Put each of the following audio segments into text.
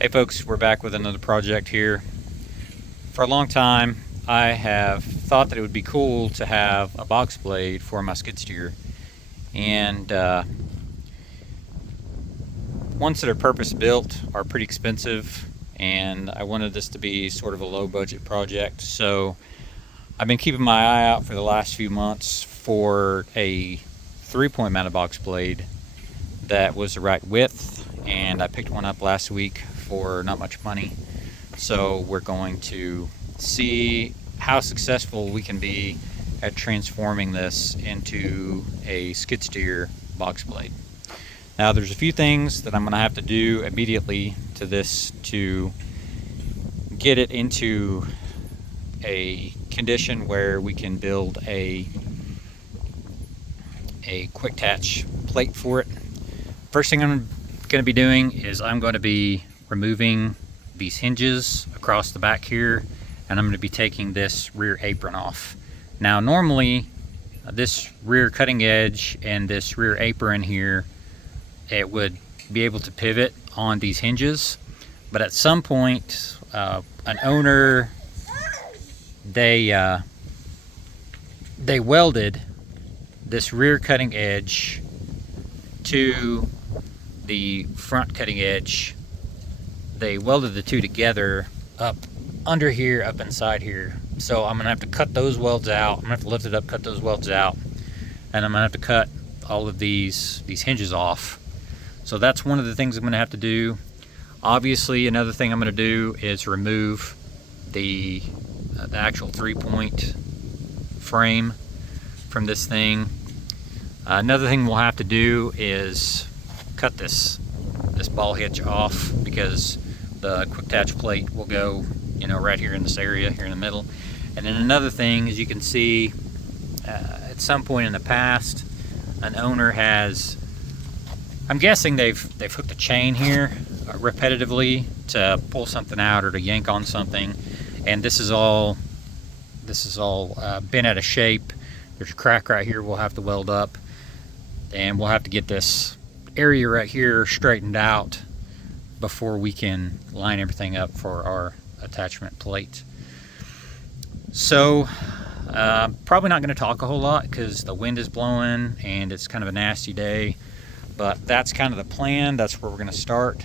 Hey folks, we're back with another project here. For a long time, I have thought that it would be cool to have a box blade for my skid steer. And ones that are purpose built are pretty expensive, and I wanted this to be sort of a low budget project. So I've been keeping my eye out for the last few months for a 3-point mounted box blade that was the right width, and I picked one up last week for not much money. So we're going to see how successful we can be at transforming this into a skid steer box blade. Now there's a few things that I'm going to have to do immediately to this to get it into a condition where we can build a quick attach plate for it. First thing I'm going to be doing is I'm going to be removing these hinges across the back here, and I'm going to be taking this rear apron off. Now normally this rear cutting edge and this rear apron here, it would be able to pivot on these hinges, but at some point an owner, they welded this rear cutting edge to the front cutting edge. They welded the two together up under here, up inside here. So I'm gonna have to cut those welds out. I'm gonna have to lift it up, cut those welds out, and I'm gonna have to cut all of these hinges off. So that's one of the things I'm gonna have to do. Obviously, another thing I'm gonna do is remove the actual 3-point frame from this thing. Another thing we'll have to do is cut this ball hitch off, because the quick attach plate will go, right here in this area here in the middle. And then another thing, as you can see, at some point in the past, an owner has, I'm guessing they've hooked a chain here repetitively to pull something out or to yank on something, and this is all bent out of shape. There's a crack right here we'll have to weld up, and we'll have to get this area right here straightened out before we can line everything up for our attachment plate. So probably not going to talk a whole lot because the wind is blowing and it's kind of a nasty day, but that's kind of the plan. That's where we're going to start.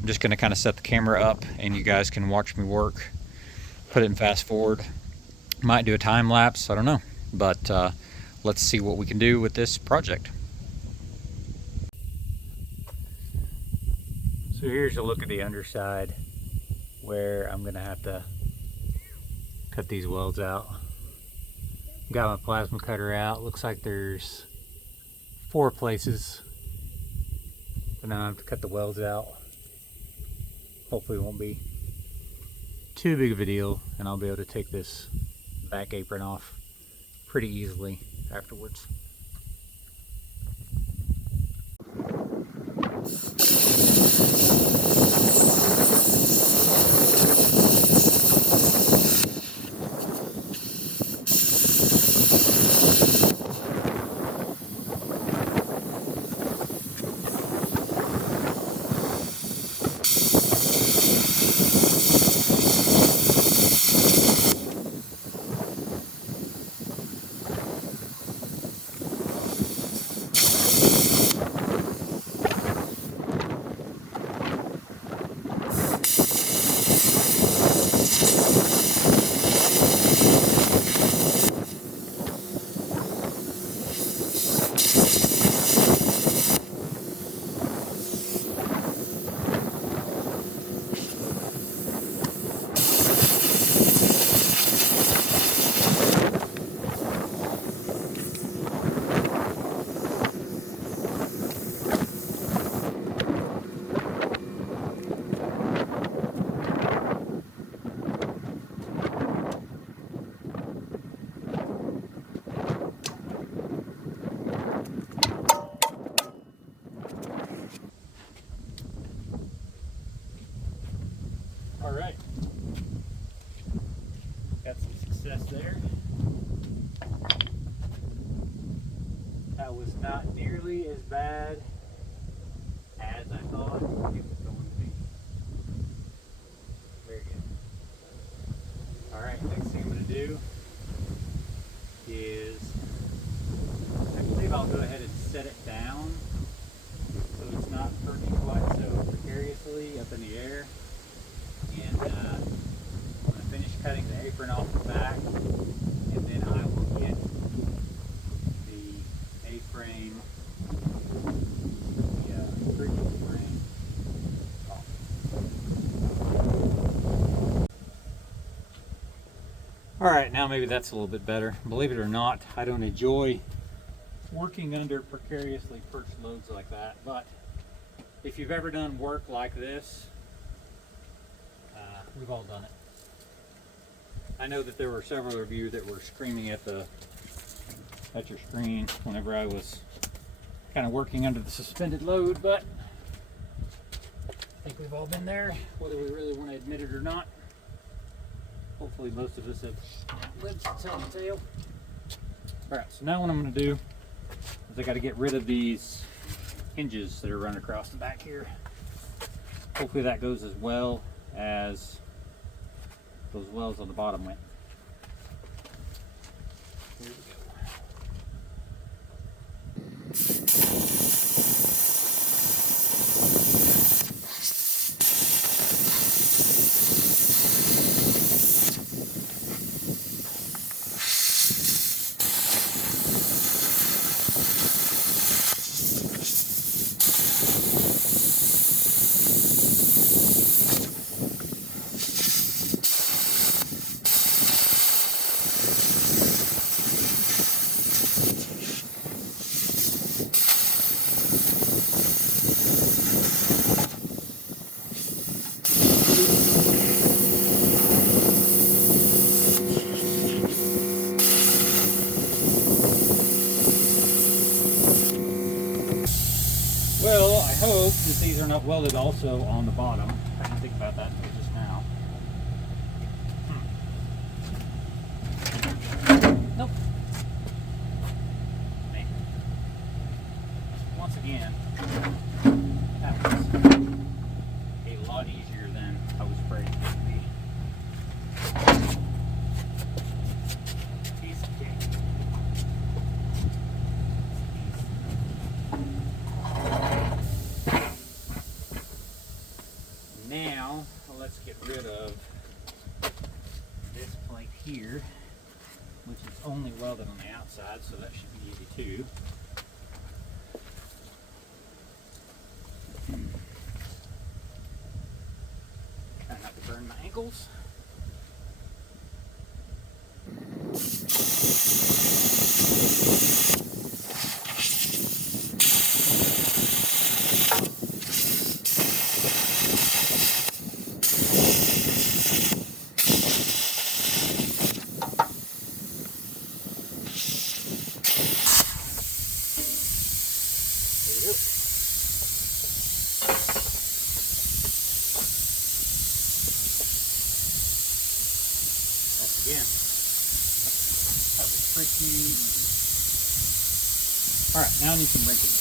I'm just going to kind of set the camera up and you guys can watch me work, put it in fast forward. Might do a time lapse, I don't know, but let's see what we can do with this project. So here's a look at the underside where I'm gonna have to cut these welds out. Got my plasma cutter out. Looks like there's 4 places. So now I have to cut the welds out. Hopefully it won't be too big of a deal, and I'll be able to take this back apron off pretty easily afterwards. All right, got some success there. That was not nearly as bad as I thought it was going to be. All right, now maybe that's a little bit better. Believe it or not, I don't enjoy working under precariously perched loads like that, but if you've ever done work like this, we've all done it. I know that there were several of you that were screaming at your screen whenever I was kind of working under the suspended load, but I think we've all been there, whether we really want to admit it or not. Hopefully most of us have lived to tell the tale. Alright, so now what I'm going to do is I got to get rid of these hinges that are running across the back here. Hopefully that goes as well as those wells on the bottom went. Here we go. Well, I hope that these are not welded also on the bottom. I didn't think about that until just now. Nope. Maybe. Once again, that was a lot easier than I was afraid it would be. Piece of cake. Now, let's get rid of this plate here, which is only welded on the outside, so that should be easy too. Try not to burn my ankles. Again, that was pretty easy. All right, now I need some wrenches.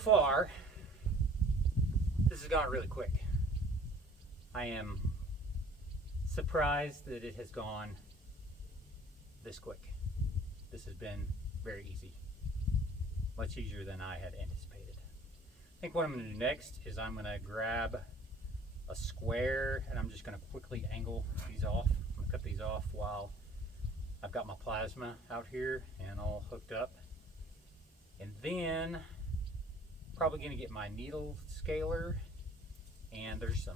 far, this has gone really quick. I am surprised that it has gone this quick. This has been very easy. Much easier than I had anticipated. I think what I'm going to do next is I'm going to grab a square and I'm just going to quickly angle these off. I'm going to cut these off while I've got my plasma out here and all hooked up. And then probably going to get my needle scaler, and there's a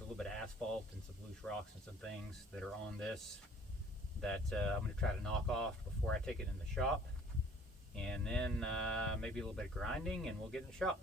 little bit of asphalt and some loose rocks and some things that are on this that I'm going to try to knock off before I take it in the shop. And then maybe a little bit of grinding and we'll get in the shop.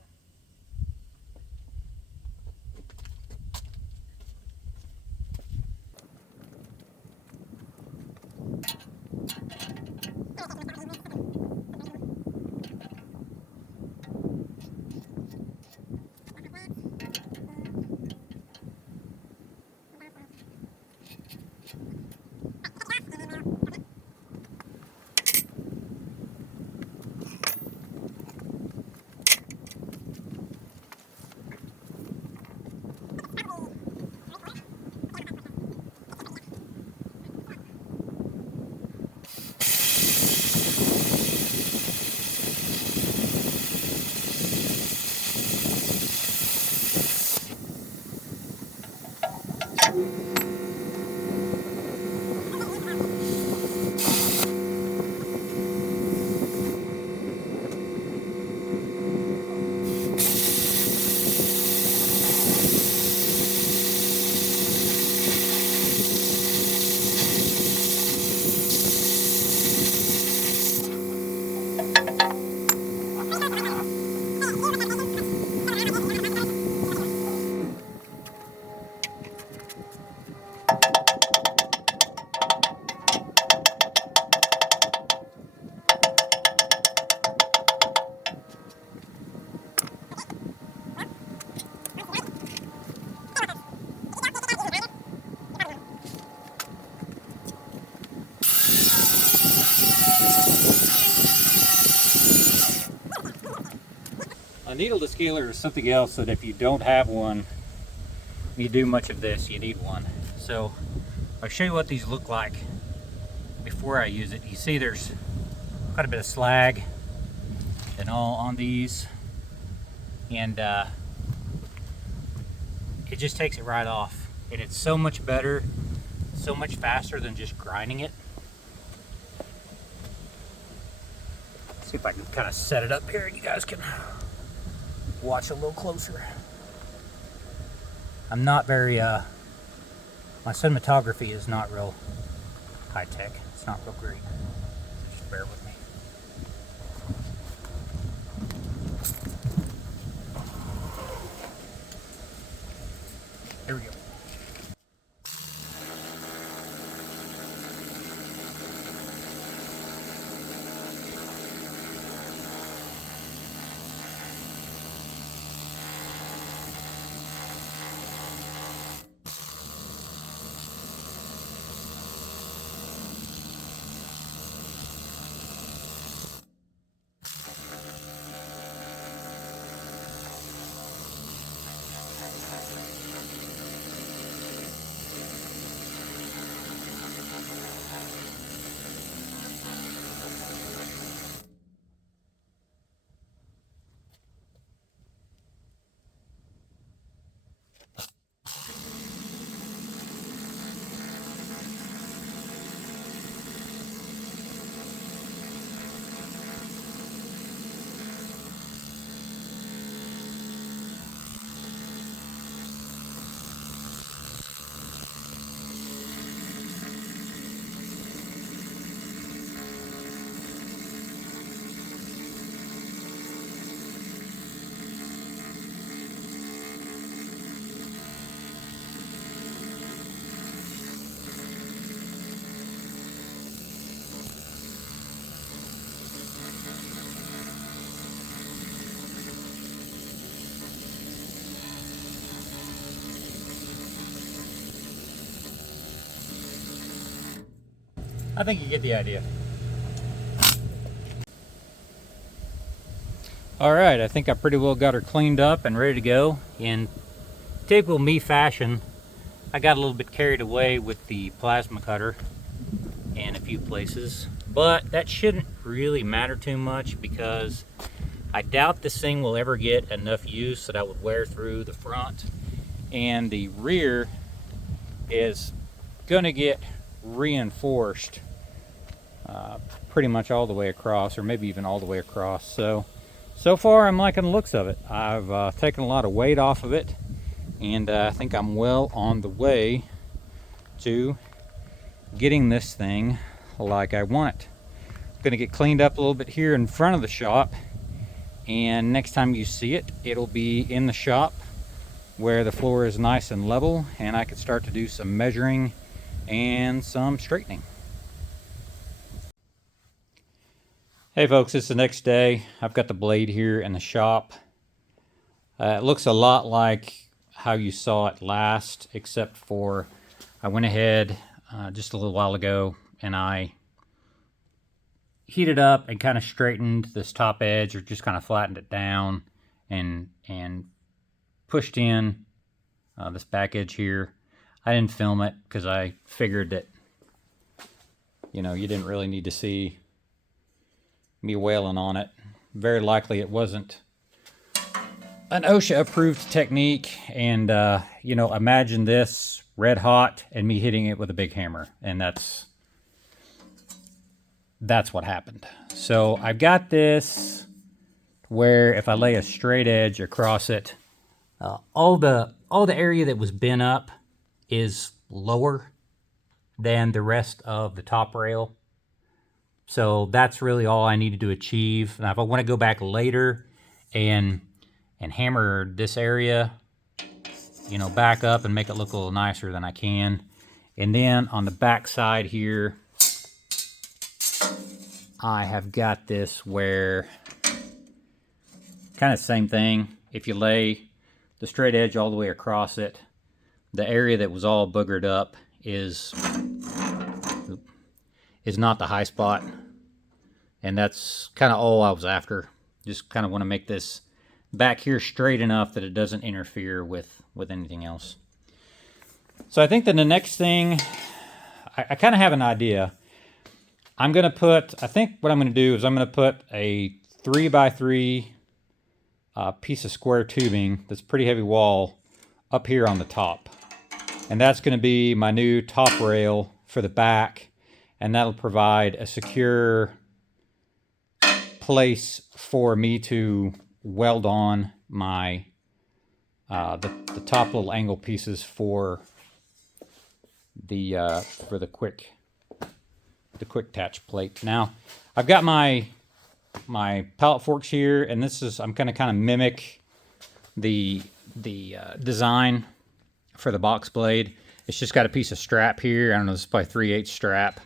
A needle descaler is something else that if you don't have one, you do much of this, you need one. So I'll show you what these look like before I use it. You see there's quite a bit of slag and all on these, and it just takes it right off. And it's so much better, so much faster than just grinding it. Let's see if I can kind of set it up here and you guys can watch a little closer. I'm not very, my cinematography is not real high tech. It's not real great. So just bear with me. Here we go. I think you get the idea. Alright, I think I pretty well got her cleaned up and ready to go. In typical me fashion, I got a little bit carried away with the plasma cutter in a few places, but that shouldn't really matter too much because I doubt this thing will ever get enough use that I would wear through the front, and the rear is gonna get reinforced pretty much all the way across, or maybe even all the way across. So far I'm liking the looks of it. I've taken a lot of weight off of it, and I think I'm well on the way to getting this thing like I want it. I'm gonna get cleaned up a little bit here in front of the shop, and next time you see it, it'll be in the shop where the floor is nice and level, and I can start to do some measuring and some straightening. Hey folks, it's the next day. I've got the blade here in the shop. It looks a lot like how you saw it last, except for I went ahead just a little while ago and I heated up and kind of straightened this top edge, or just kind of flattened it down and pushed in this back edge here. I didn't film it because I figured that, you know, you didn't really need to see me wailing on it. Very likely it wasn't an OSHA approved technique, and you know, imagine this red hot and me hitting it with a big hammer, and that's what happened. So I've got this where if I lay a straight edge across it, all the area that was bent up is lower than the rest of the top rail. So that's really all I needed to achieve. Now, if I want to go back later and hammer this area, you know, back up and make it look a little nicer, than I can. And then on the back side here, I have got this where kind of same thing. If you lay the straight edge all the way across it, the area that was all boogered up is not the high spot, and that's kind of all I was after. Just kind of want to make this back here straight enough that it doesn't interfere with anything else. So I think that the next thing, I kind of have an idea. I'm going to put, I think what I'm going to do is I'm going to put a 3x3 piece of square tubing that's pretty heavy wall up here on the top. And that's going to be my new top rail for the back, and that'll provide a secure place for me to weld on my the top little angle pieces for the quick attach plate. Now I've got my pallet forks here, and this is, I'm gonna kind of mimic the design for the box blade. It's just got a piece of strap here. I don't know, this is probably 3/8 strap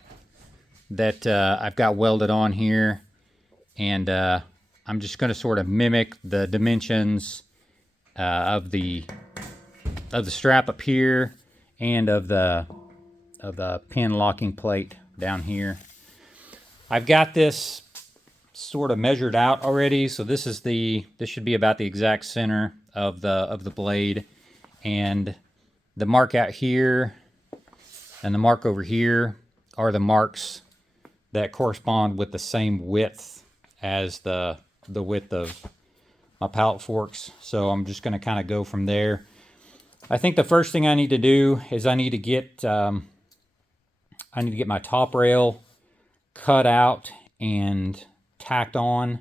that I've got welded on here, and I'm just going to sort of mimic the dimensions of the strap up here and of the pin locking plate down here. I've got this sort of measured out already, so this should be about the exact center of the blade, and the mark out here and the mark over here are the marks that correspond with the same width as the width of my pallet forks. So I'm just going to kind of go from there. I think the first thing I need to do is I need to get my top rail cut out and tacked on.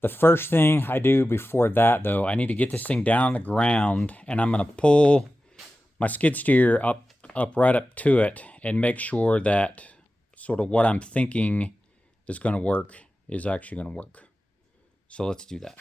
The first thing I do before that, though, I need to get this thing down on the ground, and I'm going to pull my skid steer up right up to it and make sure that sort of what I'm thinking is going to work is actually going to work. So let's do that.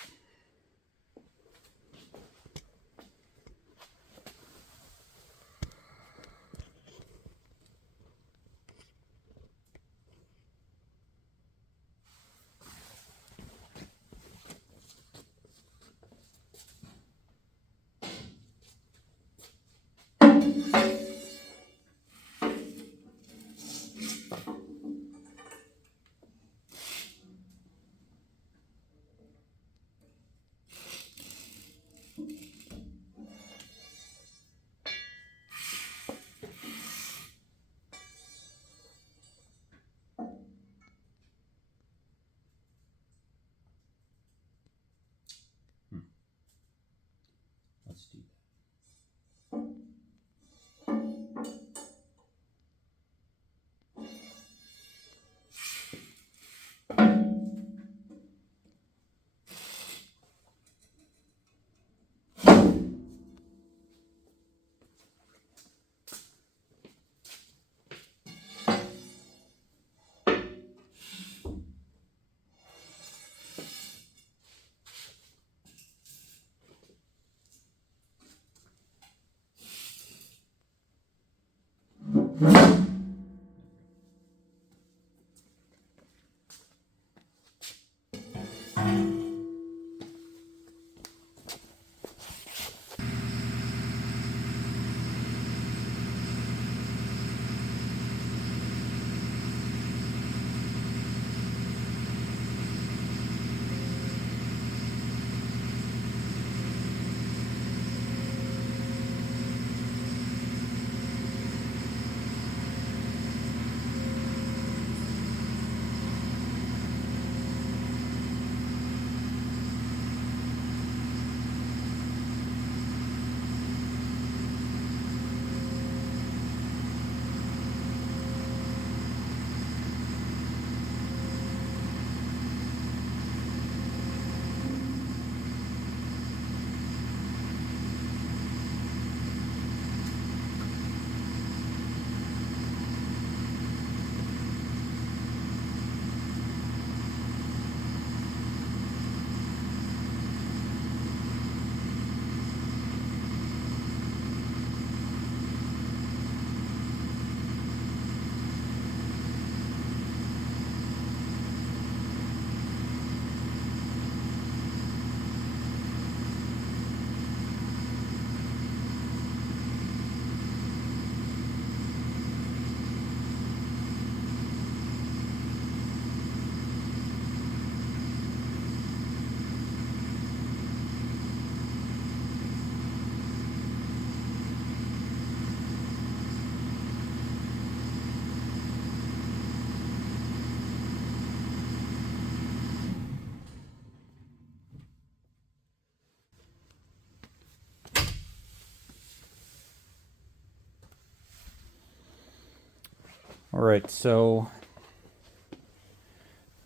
All right, so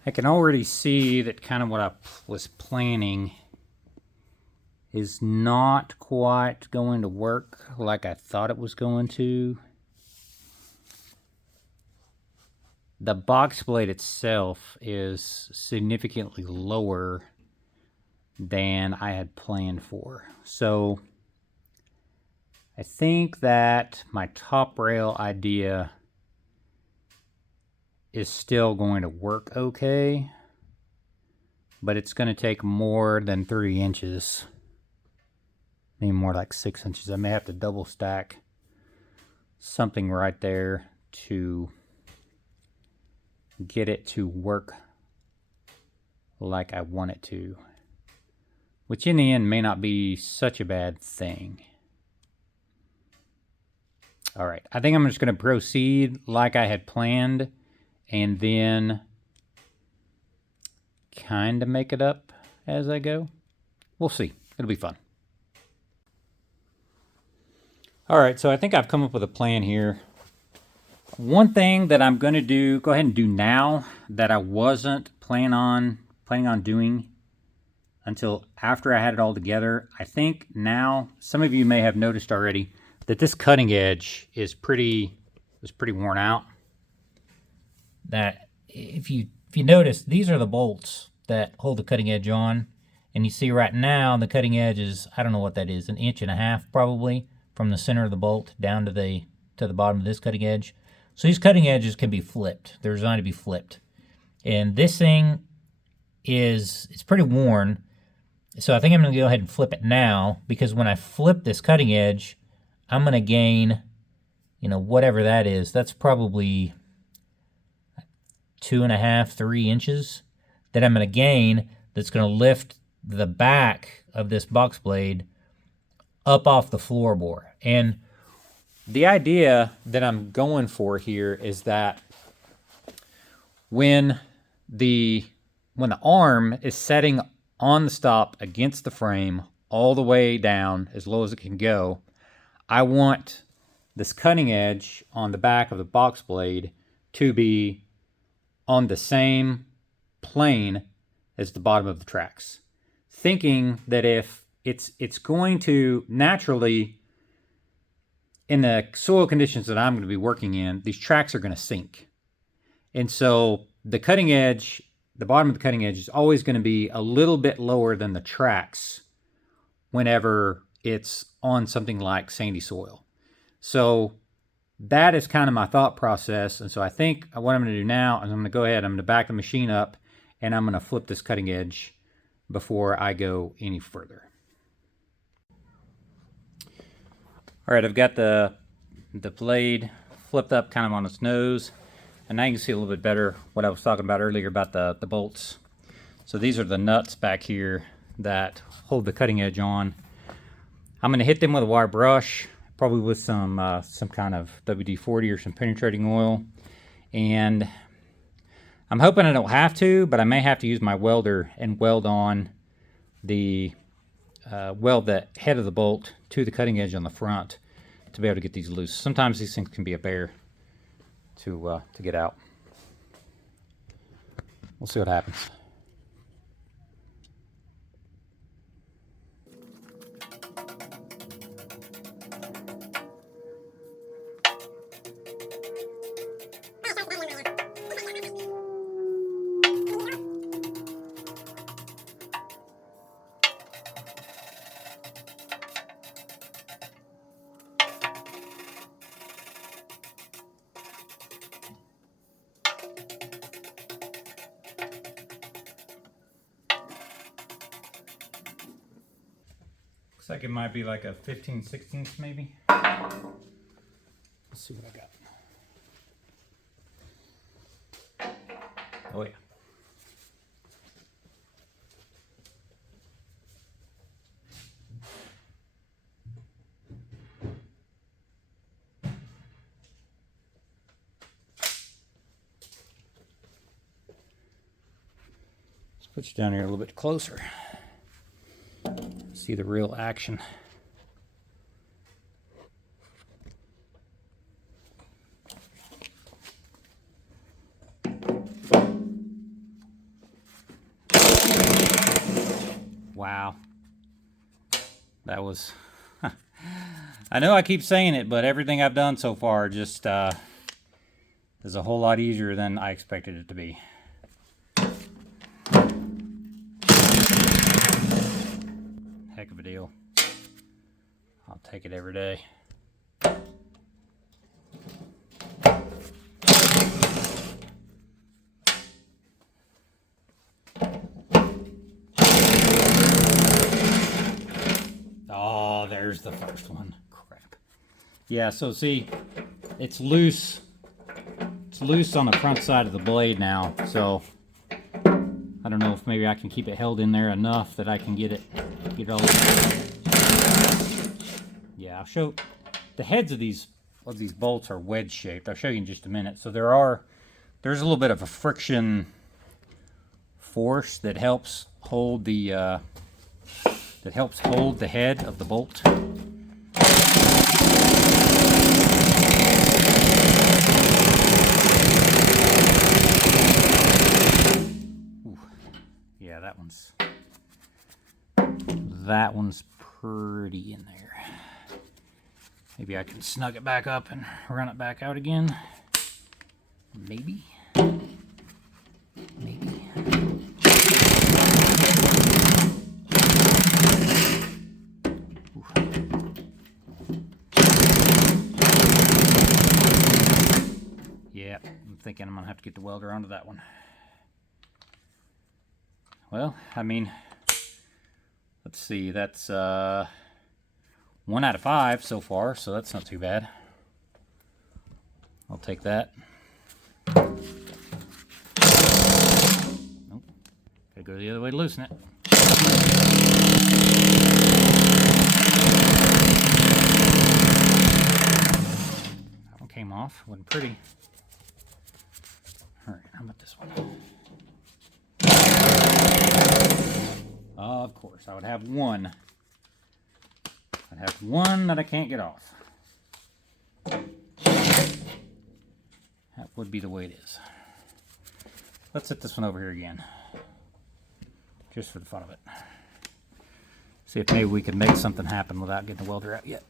I can already see that kind of what I was planning is not quite going to work like I thought it was going to. The box blade itself is significantly lower than I had planned for. So I think that my top rail idea is still going to work okay, but it's going to take more than 3 inches, maybe more like 6 inches. I may have to double stack something right there to get it to work like I want it to, which in the end may not be such a bad thing. All right, I think I'm just going to proceed like I had planned and then kind of make it up as I go. We'll see. It'll be fun. All right, so I think I've come up with a plan here. One thing that I'm going to go ahead and do now that I wasn't planning on doing until after I had it all together. I think now some of you may have noticed already that this cutting edge is pretty worn out. That if you notice, these are the bolts that hold the cutting edge on, and you see right now the cutting edge is, I don't know what that is, 1.5 inches probably from the center of the bolt down to the bottom of this cutting edge. So these cutting edges can be flipped. They're designed to be flipped, and this thing it's pretty worn. So I think I'm going to go ahead and flip it now, because when I flip this cutting edge, I'm going to gain, whatever that is. That's probably 2.5, 3 inches that I'm going to gain, that's going to lift the back of this box blade up off the floorboard. And the idea that I'm going for here is that when the arm is setting on the stop against the frame all the way down as low as it can go, I want this cutting edge on the back of the box blade to be on the same plane as the bottom of the tracks, thinking that if it's going to naturally, in the soil conditions that I'm going to be working in, these tracks are going to sink. And so the cutting edge, the bottom of the cutting edge is always going to be a little bit lower than the tracks whenever it's on something like sandy soil. So that is kind of my thought process. And so I think what I'm going to do now is I'm going to go ahead, I'm going to back the machine up, and I'm going to flip this cutting edge before I go any further. All right, I've got the blade flipped up kind of on its nose, and now you can see a little bit better what I was talking about earlier about the bolts. So these are the nuts back here that hold the cutting edge on. I'm going to hit them with a wire brush, probably with some kind of WD-40 or some penetrating oil, and I'm hoping I don't have to, but I may have to use my welder and weld on the head of the bolt to the cutting edge on the front to be able to get these loose. Sometimes these things can be a bear to get out. We'll see what happens. Looks like it might be like a 15/16 maybe. Let's see what I got. Oh yeah. Let's put you down here a little bit closer. See the real action. Wow. That was I know I keep saying it, but everything I've done so far just is a whole lot easier than I expected it to be. Heck of a deal. I'll take it every day. Oh, there's the first one. Crap. Yeah, so see, it's loose. It's loose on the front side of the blade now, so I don't know if maybe I can keep it held in there enough that I can get it all. Yeah, I'll show. The heads of these bolts are wedge shaped. I'll show you in just a minute. So there's a little bit of a friction force that helps hold the head of the bolt. Ooh. Yeah, that one's pretty in there. Maybe I can snug it back up and run it back out again. Maybe. Maybe. Ooh. Yeah, I'm thinking I'm gonna have to get the welder onto that one. Well, I mean, let's see, that's 1 out of 5 so far, so that's not too bad. I'll take that. Nope. Gotta go the other way to loosen it. That one came off, wasn't pretty. Alright, how about this one? Of course, I would have one. I'd have one that I can't get off. That would be the way it is. Let's set this one over here again. Just for the fun of it. See if maybe we can make something happen without getting the welder out yet.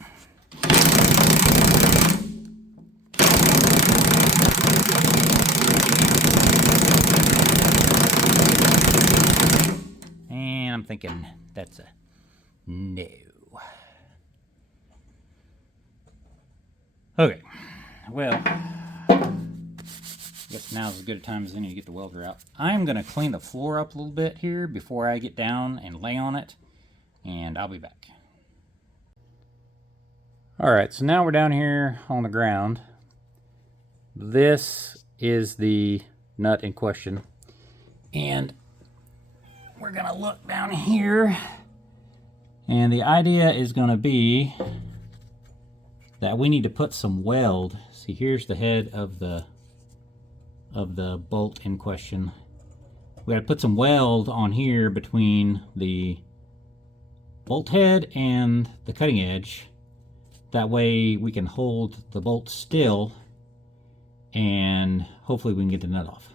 And I'm thinking that's a no. Okay, well, I guess now's as good a time as any to get the welder out. I'm going to clean the floor up a little bit here before I get down and lay on it, and I'll be back. Alright, so now we're down here on the ground. This is the nut in question. And we're going to look down here. And the idea is going to be that we need to put some weld. See, here's the head of the bolt in question. We got to put some weld on here between the bolt head and the cutting edge. That way we can hold the bolt still and hopefully we can get the nut off.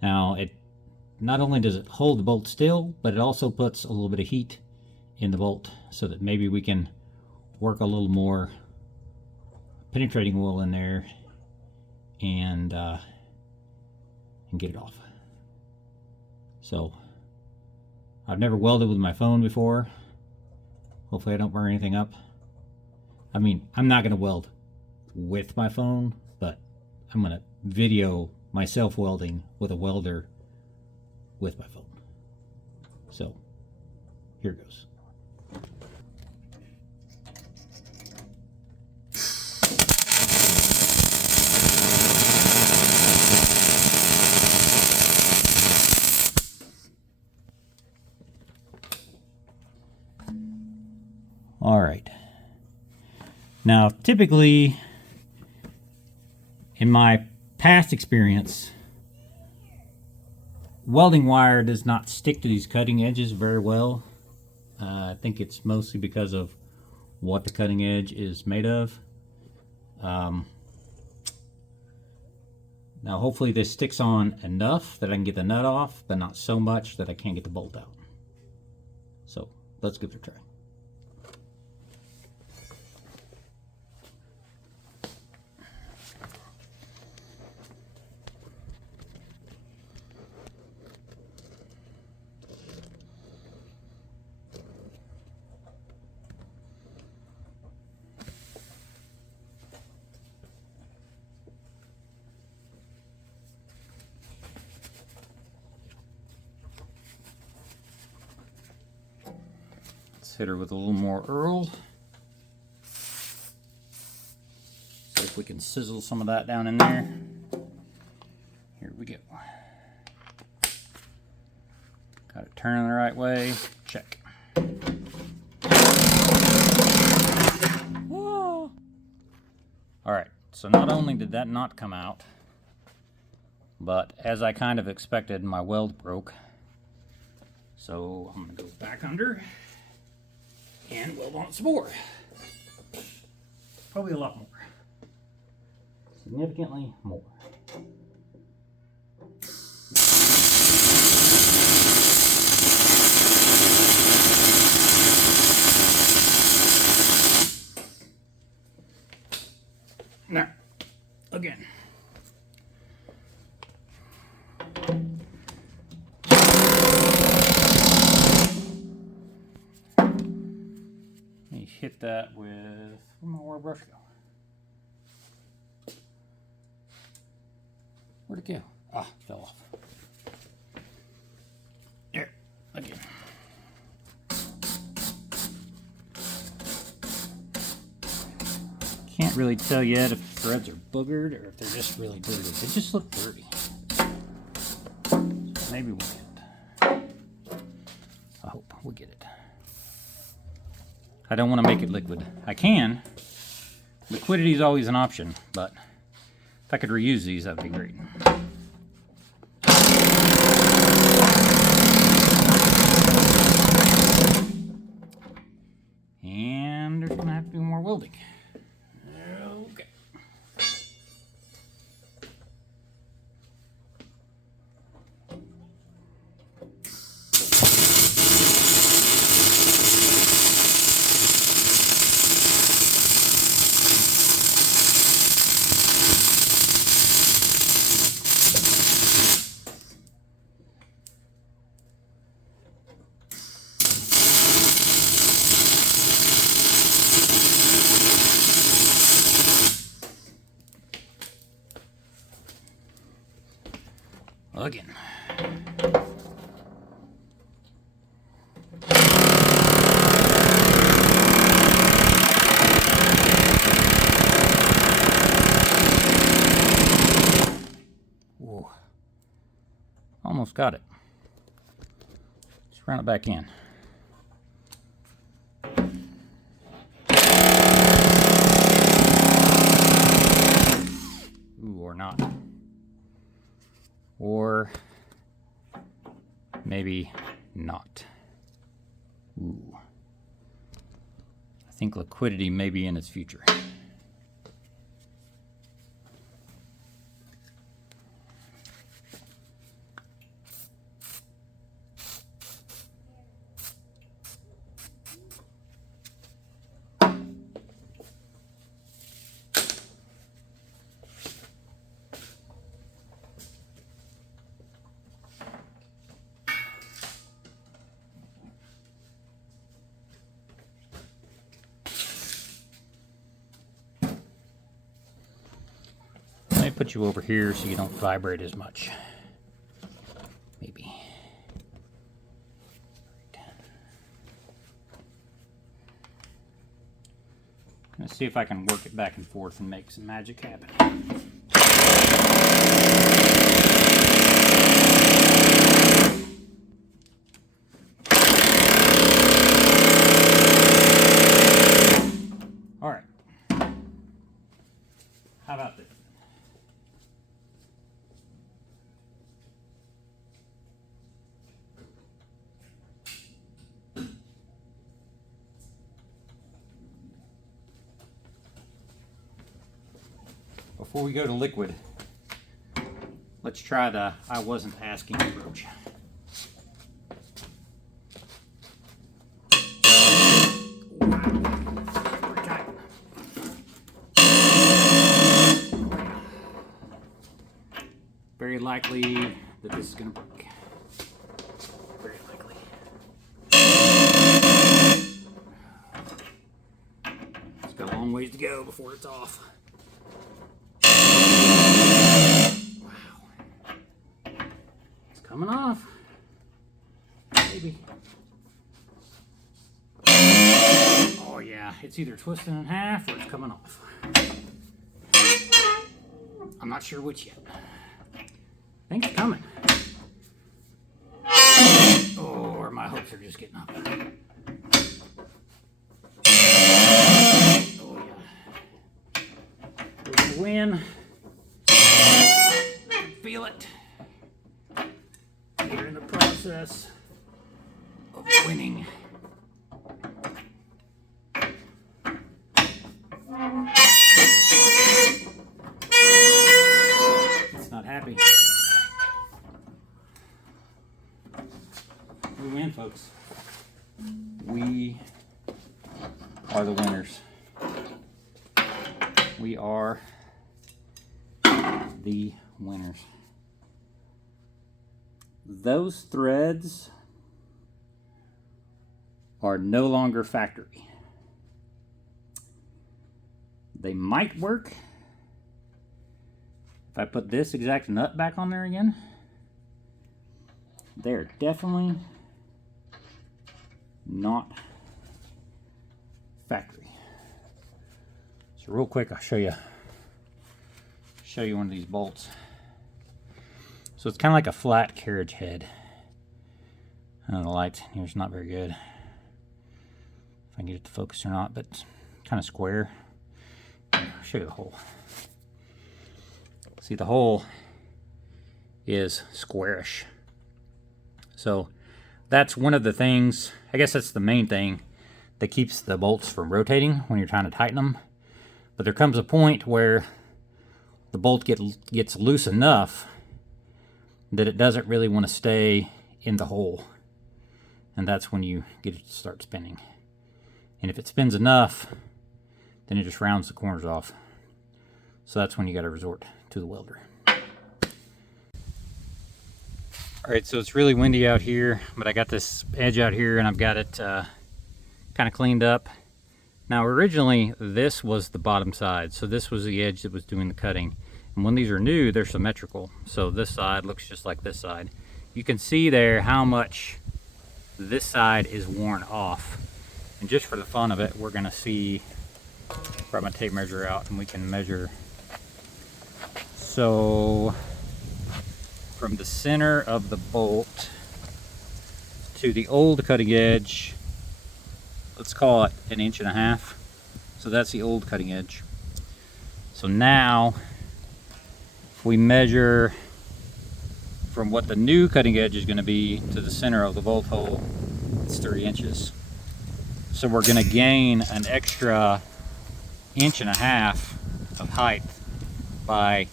Now, it not only does it hold the bolt still, but it also puts a little bit of heat in the bolt so that maybe we can work a little more penetrating oil in there and get it off. So, I've never welded with my phone before. Hopefully I don't burn anything up. I mean, I'm not going to weld with my phone, but I'm going to video myself welding with a welder with my phone. So, here goes. All right. Now, typically, in my past experience, welding wire does not stick to these cutting edges very well. I think it's mostly because of what the cutting edge is made of. Now, hopefully this sticks on enough that I can get the nut off, but not so much that I can't get the bolt out. So, let's give it a try. Hit her with a little more Earl. See if we can sizzle some of that down in there. Here we go. Got it turning the right way. Check. Alright, so not only did that not come out, but as I kind of expected, my weld broke. So I'm going to go back under and weld on it some more. Probably a lot more. Significantly more. Now, again. Hit that with, where'd my brush go? Where'd it go? Ah, fell off. There, again. Can't really tell yet if the threads are boogered or if they're just really dirty. They just look dirty. So maybe we'll get it. I hope we'll get it. I don't want to make it liquid. I can. Liquidity is always an option, but if I could reuse these, that would be great. And there's going to have to be more welding. Okay. Again. Whoa. Almost got it. Just run it back in. Ooh, or not. Or maybe not. Ooh. I think liquidity may be in its future. Let me put you over here so you don't vibrate as much. Maybe. Let's see if I can work it back and forth and make some magic happen. All right. How about this? Before we go to liquid, let's try the I wasn't asking approach. Very likely that this is going to break. Very likely. It's got a long ways to go before it's off. Coming off. Maybe. Oh yeah, it's either twisting in half or it's coming off. I'm not sure which yet. I think it's coming. Or my hopes are just getting up. Oh yeah. We're gonna win. Feel it. We're in the process of winning. It's not happy. We win, folks. We are the winners. We are the winners. Those threads are no longer factory. They might work if I put this exact nut back on there again. They're definitely not factory. So real quick, I'll show you one of these bolts. So it's kind of like a flat carriage head. I know the light here's not very good. If I can get it to focus or not, but it's kind of square. I'll show you the hole. See, the hole is squarish. So that's one of the things, I guess that's the main thing that keeps the bolts from rotating when you're trying to tighten them. But there comes a point where the bolt gets loose enough that it doesn't really want to stay in the hole. And that's when you get it to start spinning. And if it spins enough, then it just rounds the corners off. So that's when you got to resort to the welder. Alright, so it's really windy out here, but I got this edge out here and I've got it kind of cleaned up. Now originally this was the bottom side, so this was the edge that was doing the cutting. And when these are new, they're symmetrical. So this side looks just like this side. You can see there how much this side is worn off. And just for the fun of it, we're gonna see, grab my tape measure out and we can measure. So from the center of the bolt to the old cutting edge, let's call it 1.5 inches. So that's the old cutting edge. So now, if we measure from what the new cutting edge is going to be to the center of the bolt hole, it's 3 inches. So we're going to gain an extra 1.5 inches of height by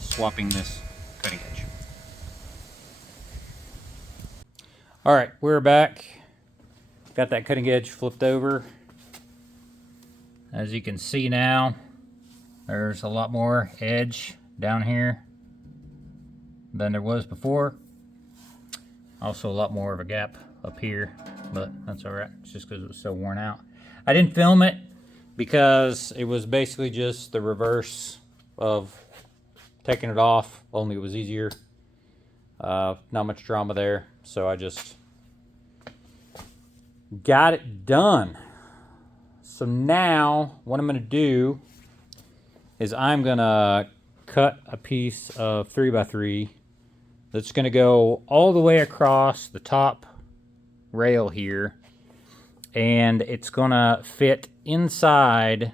swapping this cutting edge. All right, we're back. Got that cutting edge flipped over. As you can see now, there's a lot more edge down here than there was before. Also a lot more of a gap up here, but that's all right. It's just because it was so worn out. I didn't film it because it was basically just the reverse of taking it off, only it was easier. Not much drama there, so I just got it done. So now what I'm going to do is I'm going to cut a piece of 3x3 that's going to go all the way across the top rail here, and it's going to fit inside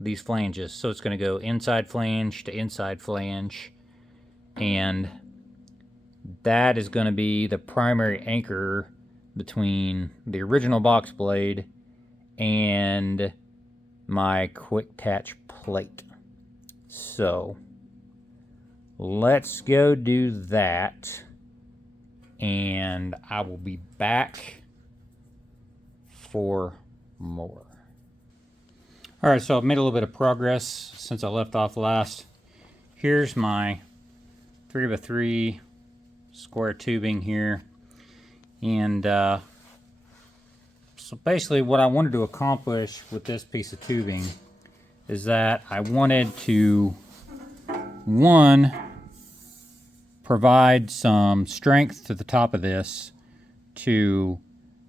these flanges. So it's going to go inside flange to inside flange, and that is going to be the primary anchor between the original box blade and my quick attach plate. So let's go do that, and I will be back for more. All right, so I've made a little bit of progress since I left off last. Here's my 3x3 square tubing here, and so basically what I wanted to accomplish with this piece of tubing is that I wanted to, one, provide some strength to the top of this to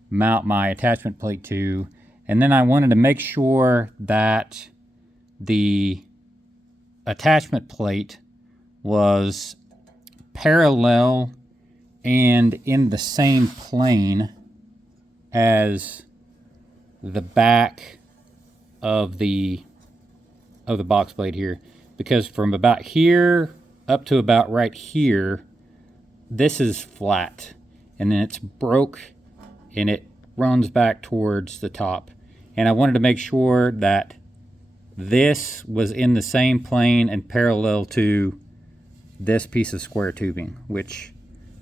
mount my attachment plate to, and then I wanted to make sure that the attachment plate was parallel and in the same plane as the back of the box blade here, because from about here up to about right here, this is flat, and then it's broke and it runs back towards the top. And I wanted to make sure that this was in the same plane and parallel to this piece of square tubing, which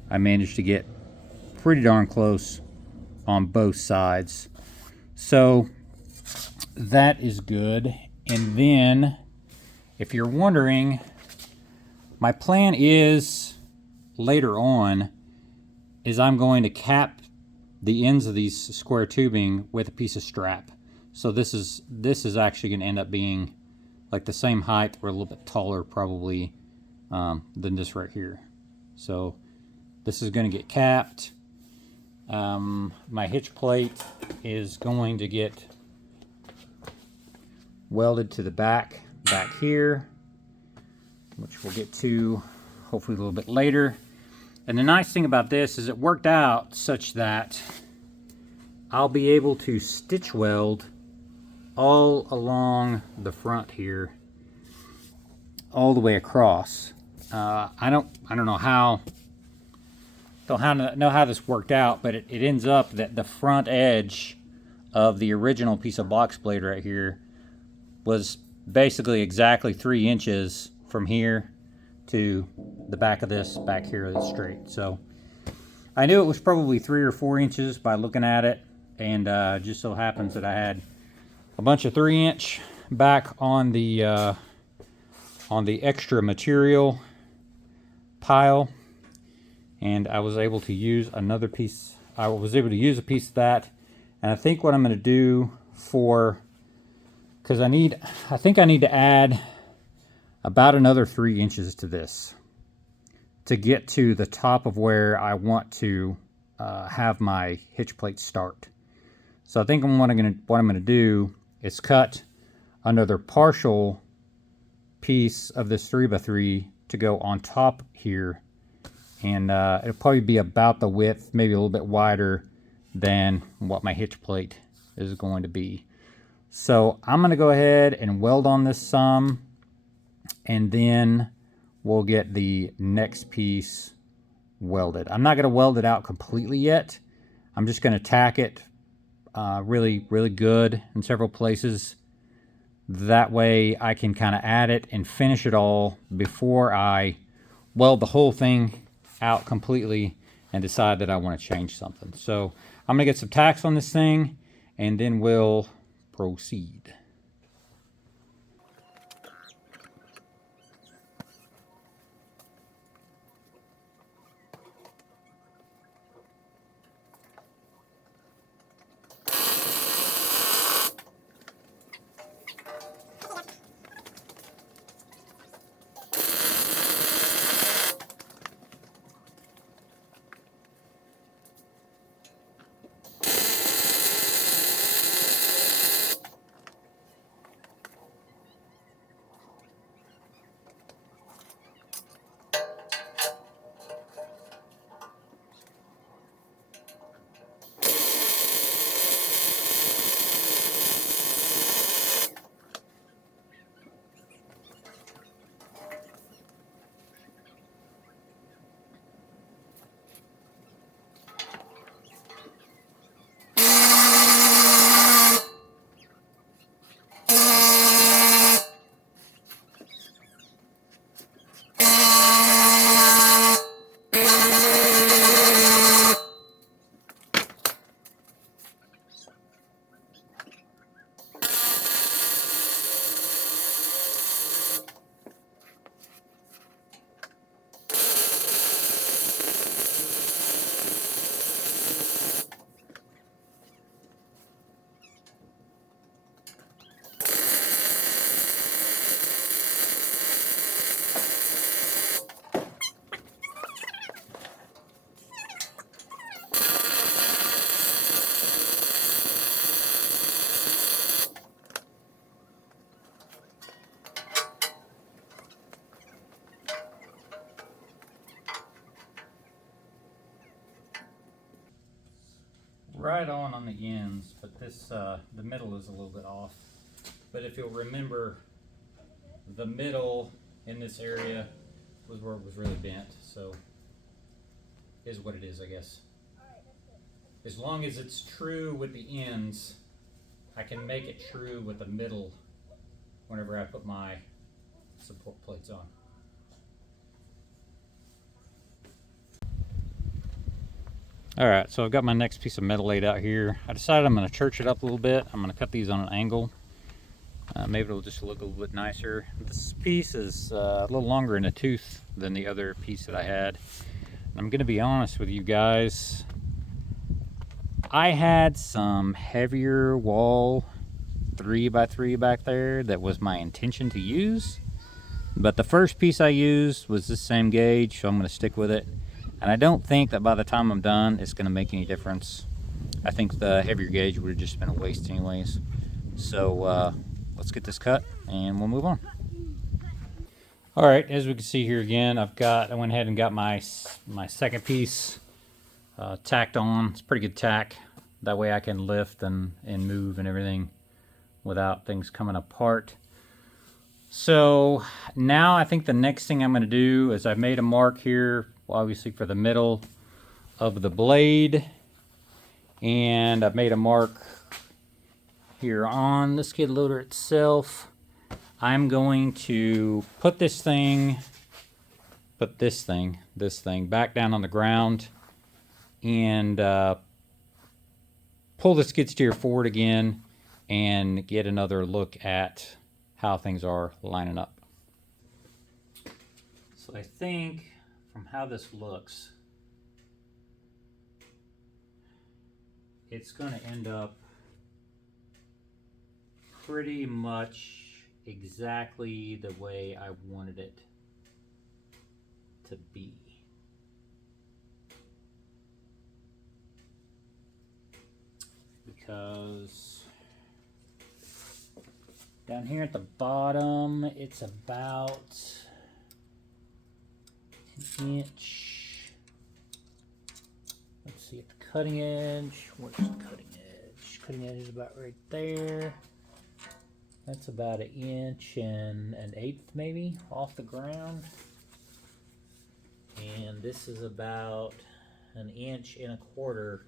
I managed to get pretty darn close on both sides. So that is good. And then, if you're wondering, my plan is later on is I'm going to cap the ends of these square tubing with a piece of strap. So this is actually going to end up being like the same height or a little bit taller probably than this right here. So this is going to get capped. My hitch plate is going to get welded to the back here, which we'll get to hopefully a little bit later. And the nice thing about this is it worked out such that I'll be able to stitch weld all along the front here, all the way across. I don't know how this worked out, but it ends up that the front edge of the original piece of box blade right here was basically exactly 3 inches from here to the back of this back here that's straight. So I knew it was probably 3 or 4 inches by looking at it, and just so happens that I had a bunch of 3-inch back on the extra material pile, and I was able to use another piece. I was able to use a piece of that, and I think what I'm going to do because I think I need to add about another 3 inches to this to get to the top of where I want to have my hitch plate start. So I think what I'm gonna do is cut another partial piece of this 3x3 to go on top here, and it'll probably be about the width, maybe a little bit wider than what my hitch plate is going to be. So I'm gonna go ahead and weld on this some, and then we'll get the next piece welded. I'm not gonna weld it out completely yet. I'm just gonna tack it really good in several places. That way I can kind of add it and finish it all before I weld the whole thing out completely and decide that I want to change something. So I'm gonna get some tacks on this thing and then we'll proceed. Right on the ends, but this the middle is a little bit off. But if you'll remember, the middle in this area was where it was really bent, so is what it is, I guess. As long as it's true with the ends, I can make it true with the middle whenever I put my support plates on. All right, so I've got my next piece of metal laid out here. I decided I'm going to church it up a little bit. I'm going to cut these on an angle. Maybe it'll just look a little bit nicer. This piece is a little longer in the tooth than the other piece that I had. And I'm going to be honest with you guys. I had some heavier wall 3x3 back there that was my intention to use. But the first piece I used was the same gauge, so I'm going to stick with it. And I don't think that by the time I'm done, it's going to make any difference. I think the heavier gauge would have just been a waste anyways. So let's get this cut and we'll move on. All right, as we can see here again, I went ahead and got my second piece tacked on. It's pretty good tack. That way I can lift and move and everything without things coming apart. So now I think the next thing I'm going to do is I've made a mark here, obviously for the middle of the blade, and I've made a mark here on the skid loader itself. I'm going to put this thing back down on the ground and pull the skid steer forward again and get another look at how things are lining up. So I think from how this looks, it's going to end up pretty much exactly the way I wanted it to be. Because down here at the bottom, it's about an inch. Let's see at the cutting edge. Where's the cutting edge? Cutting edge is about right there. That's about 1 1/8 inches maybe off the ground. And this is about 1 1/4 inches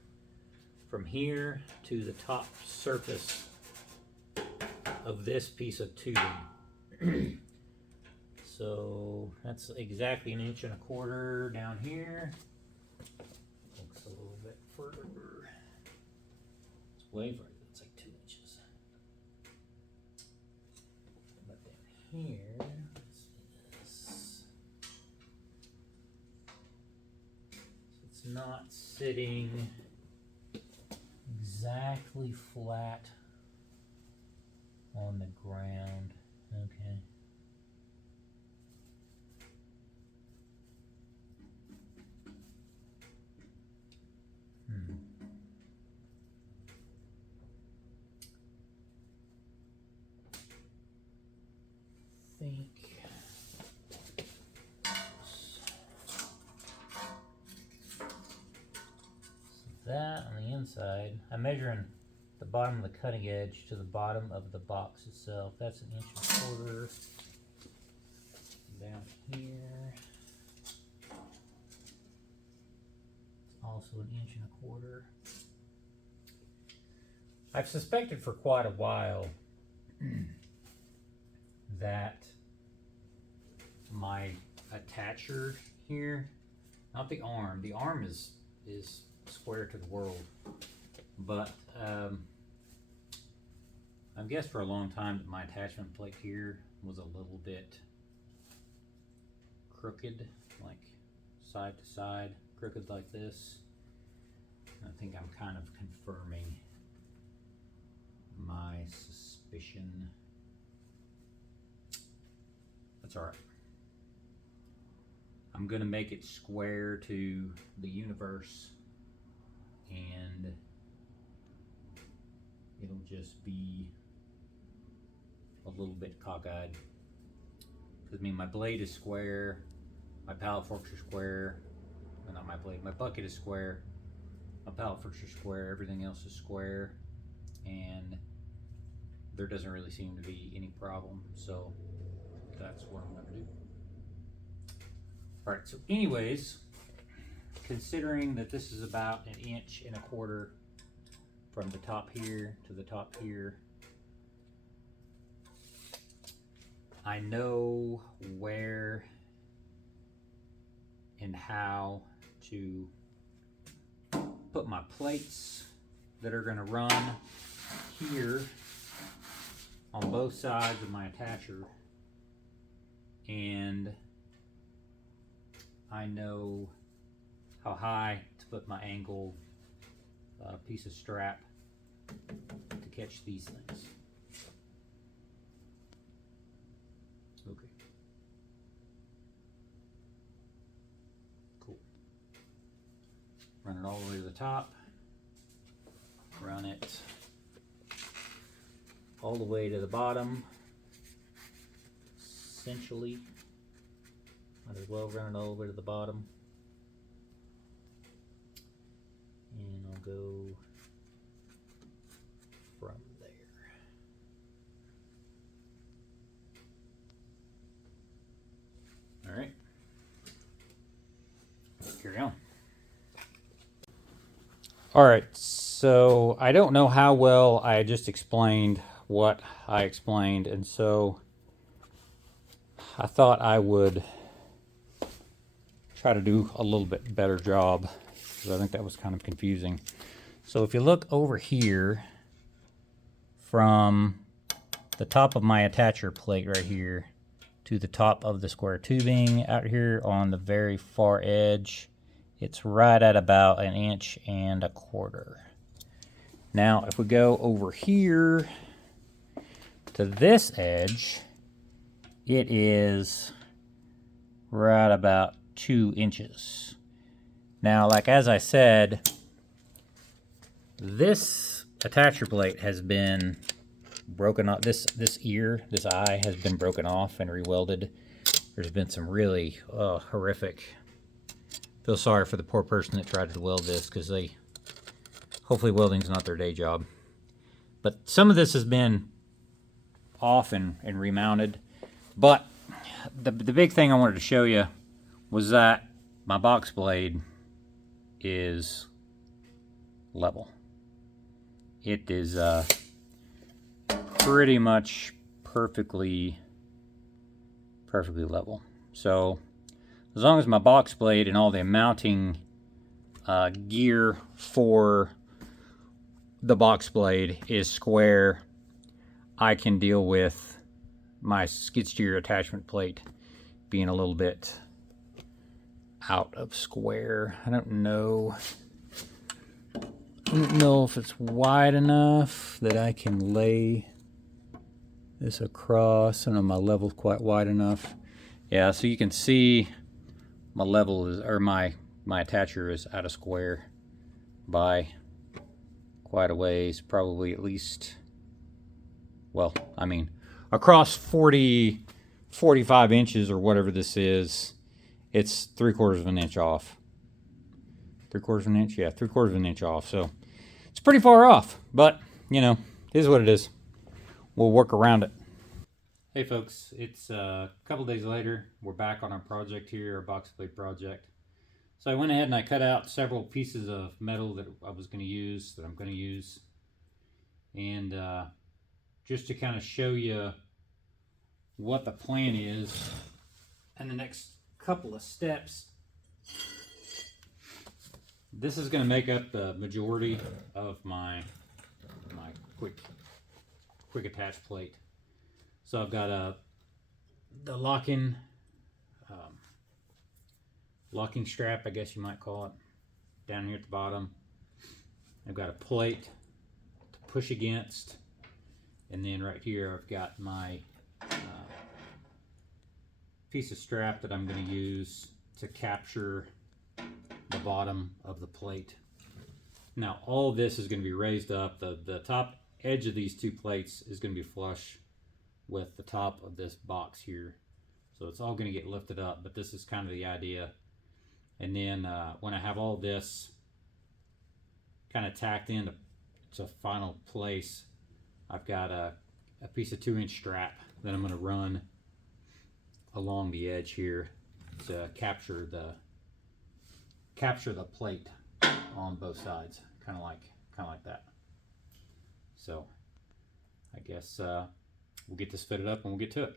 from here to the top surface of this piece of tubing. So that's exactly 1 1/4 inches down here. Looks a little bit further. It's way further. It's like 2 inches. But down here, let's see this. So it's not sitting exactly flat on the ground. Okay. Think so that on the inside, I'm measuring the bottom of the cutting edge to the bottom of the box itself. That's 1 1/4 inches. Down here, it's also 1 1/4 inches. I've suspected for quite a while that my attacher here, not the arm is square to the world, but I've guessed for a long time that my attachment plate here was a little bit crooked, like side to side, crooked like this. I think I'm kind of confirming my suspicion. That's all right. I'm gonna make it square to the universe, and it'll just be a little bit cockeyed. Because I mean, my blade is square, my pallet forks are square, well, not my blade, my bucket is square, my pallet forks are square, everything else is square, and there doesn't really seem to be any problem. So that's what I'm gonna do. All right, so anyways, considering that this is about 1 1/4 inches from the top here to the top here, I know where and how to put my plates that are gonna run here on both sides of my attacher, and I know how high to put my angle piece of strap to catch these things. Okay. Cool. Run it all the way to the top. Run it all the way to the bottom. Essentially, might as well run it all the way to the bottom. And I'll go from there. All right. Let's carry on. All right, so I don't know how well I just explained what I explained, and so I thought I would try to do a little bit better job, because I think that was kind of confusing. So if you look over here from the top of my attacher plate right here to the top of the square tubing out here on the very far edge, it's right at about 1 1/4 inches. Now if we go over here to this edge, it is right about 2 inches. Now, like as I said, this attacher plate has been broken off. This eye has been broken off and rewelded. There's been some really horrific. Feel sorry for the poor person that tried to weld this, because hopefully welding's not their day job. But some of this has been off and remounted. But the big thing I wanted to show you was that my box blade is level. It is pretty much perfectly level. So as long as my box blade and all the mounting gear for the box blade is square, I can deal with my skid steer attachment plate being a little bit out of square. I don't know if it's wide enough that I can lay this across. I don't know, my level's quite wide enough. Yeah, so you can see my level is, or my attacher is out of square by quite a ways, probably at least, well, I mean, across 45 inches or whatever this is, it's 3/4 of an inch off. 3/4 of an inch? Yeah, 3/4 of an inch off. So it's pretty far off, but you know, it is what it is. We'll work around it. Hey folks, it's a couple days later. We're back on our project here, our box blade project. So I went ahead and I cut out several pieces of metal that I was going to use, that I'm going to use. And just to kind of show you what the plan is and the next couple of steps. This is going to make up the majority of my quick attach plate. So I've got the locking strap, I guess you might call it, down here at the bottom. I've got a plate to push against, and then right here I've got my piece of strap that I'm going to use to capture the bottom of the plate. Now all this is going to be raised up. The top edge of these two plates is going to be flush with the top of this box here. So it's all going to get lifted up, but this is kind of the idea. And then when I have all this kind of tacked into final place, I've got a piece of 2-inch strap that I'm going to run along the edge here to capture the plate on both sides, kind of like that. So I guess we'll get this fitted up and we'll get to it.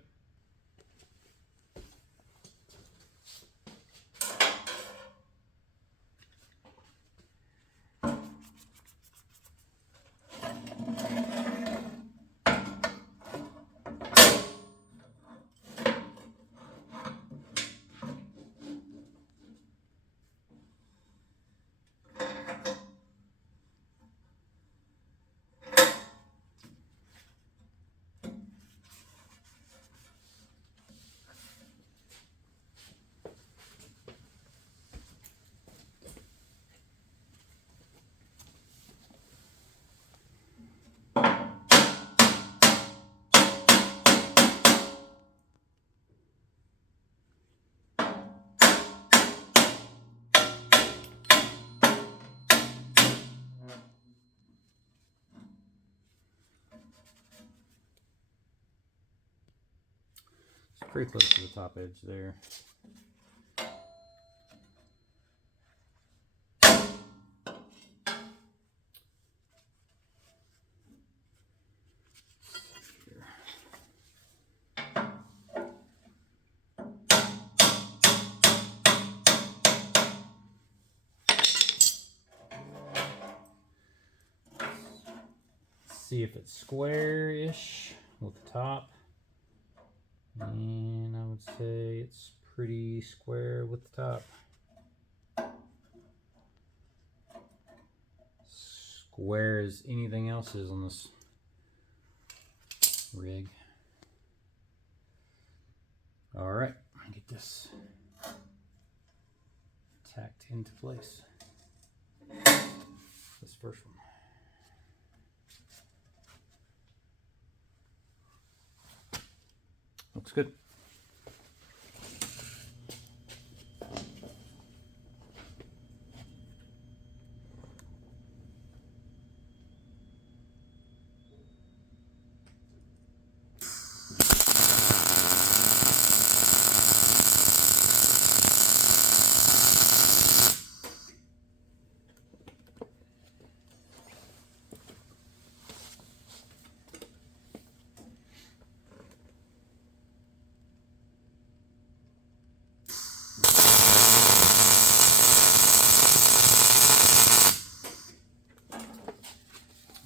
Pretty close to the top edge there. See if it's square-ish with the top. And I would say it's pretty square with the top. Square as anything else is on this rig. All right, get this tacked into place. This first one. Looks good.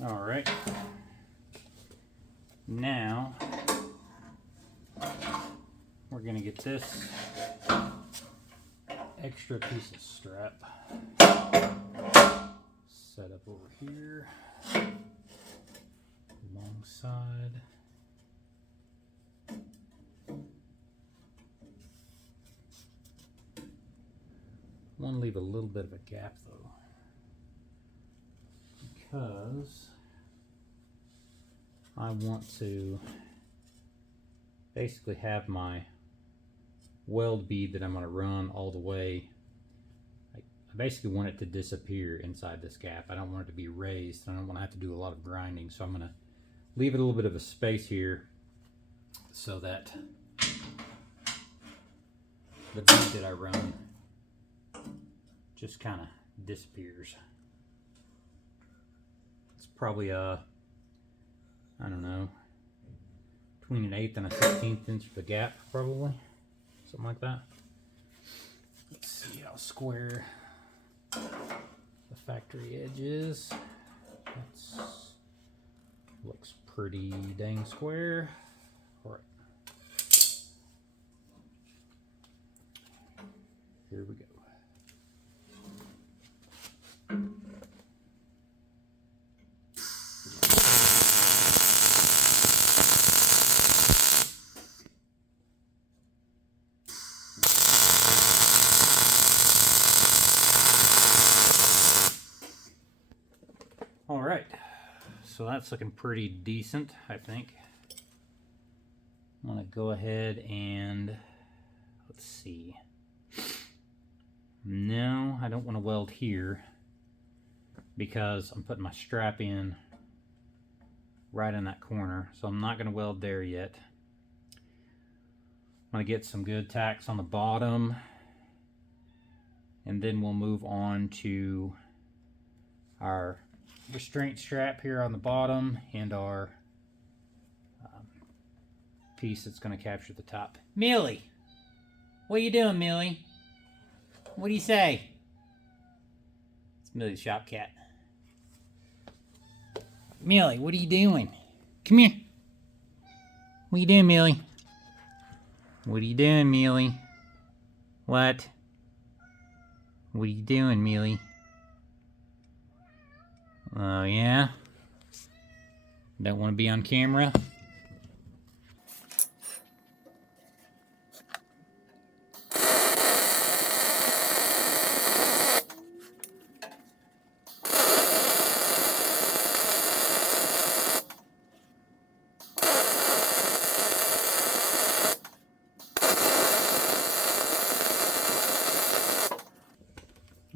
All right. Now we're going to get this extra piece of strap set up over here alongside. I want to leave a little bit of a gap though, because I want to basically have my weld bead that I'm going to run all the way. I basically want it to disappear inside this gap. I don't want it to be raised. I don't want to have to do a lot of grinding, so I'm going to leave it a little bit of a space here so that the bead that I run just kind of disappears. It's probably a, I don't know, between an 1/8 and a 16th inch of a gap, probably. Something like that. Let's see how square the factory edge is. That looks pretty dang square. All right. Here we go. All right, so that's looking pretty decent, I think. I'm gonna go ahead and, let's see. No, I don't want to weld here because I'm putting my strap in right in that corner, so I'm not gonna weld there yet. I'm gonna get some good tacks on the bottom, and then we'll move on to our restraint strap here on the bottom and our piece that's going to capture the top. Millie, what are you doing, Millie? What do you say? It's Millie's shop cat. Millie, what are you doing? Come here. What are you doing, Millie? What are you doing, Millie? What? What are you doing, Millie? Oh, yeah? Don't want to be on camera?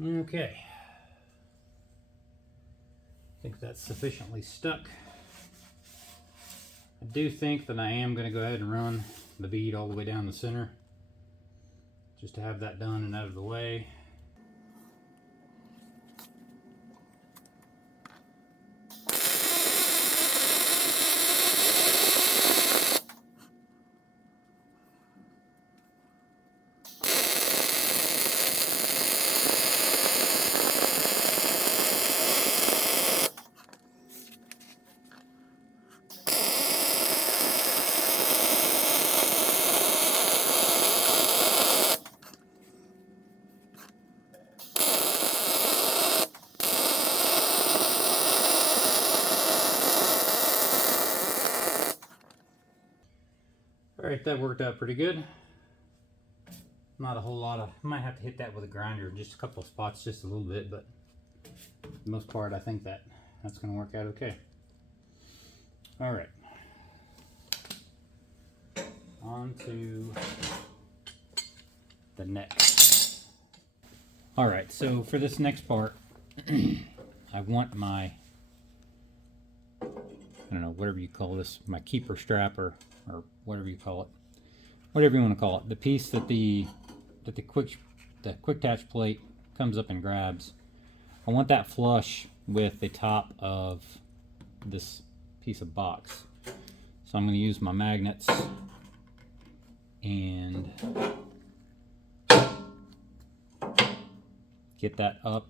Okay. I think that's sufficiently stuck. I do think that I am going to go ahead and run the bead all the way down the center, just to have that done and out of the way. Alright, that worked out pretty good. not a whole lot of, I might have to hit that with a grinder in just a couple of spots, just a little bit, but for the most part I think that's going to work out okay. All right, on to the neck. All right, so for this next part, I want my, I don't know, whatever you call this, my keeper strap or whatever you call it, whatever you want to call it, the piece that the quick attach plate comes up and grabs. I want that flush with the top of this piece of box. So I'm going to use my magnets and get that up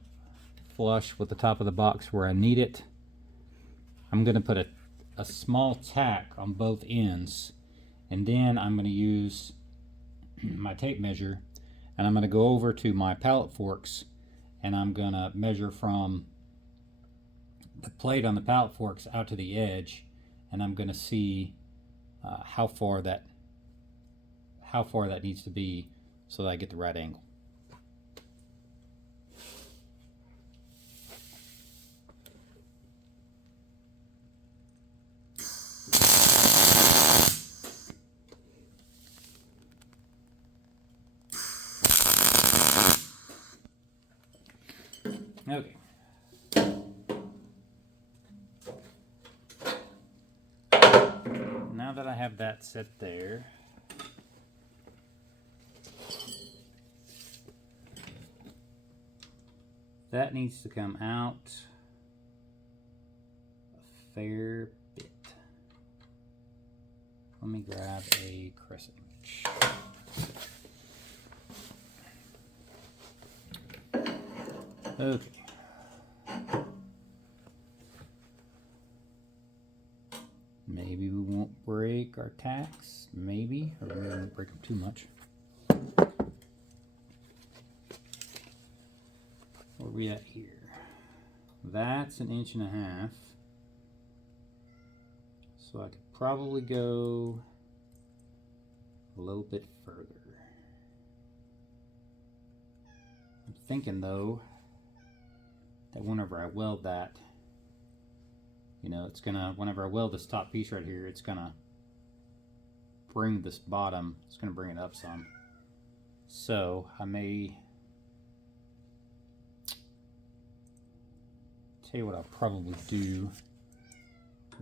flush with the top of the box where I need it. I'm going to put a small tack on both ends, and then I'm going to use my tape measure, and I'm going to go over to my pallet forks, and I'm going to measure from the plate on the pallet forks out to the edge, and I'm going to see how far that needs to be so that I get the right angle. Okay. Now that I have that set there, that needs to come out a fair bit. Let me grab a crescent wrench. Okay. Maybe we won't break our tacks. Maybe, or we won't break them too much. Where are we at here? That's 1.5 inches. So I could probably go a little bit further. I'm thinking though that whenever I weld that, you know, it's gonna, whenever I weld this top piece right here, it's gonna bring this bottom, it's gonna bring it up some. So I may, tell you what I'll probably do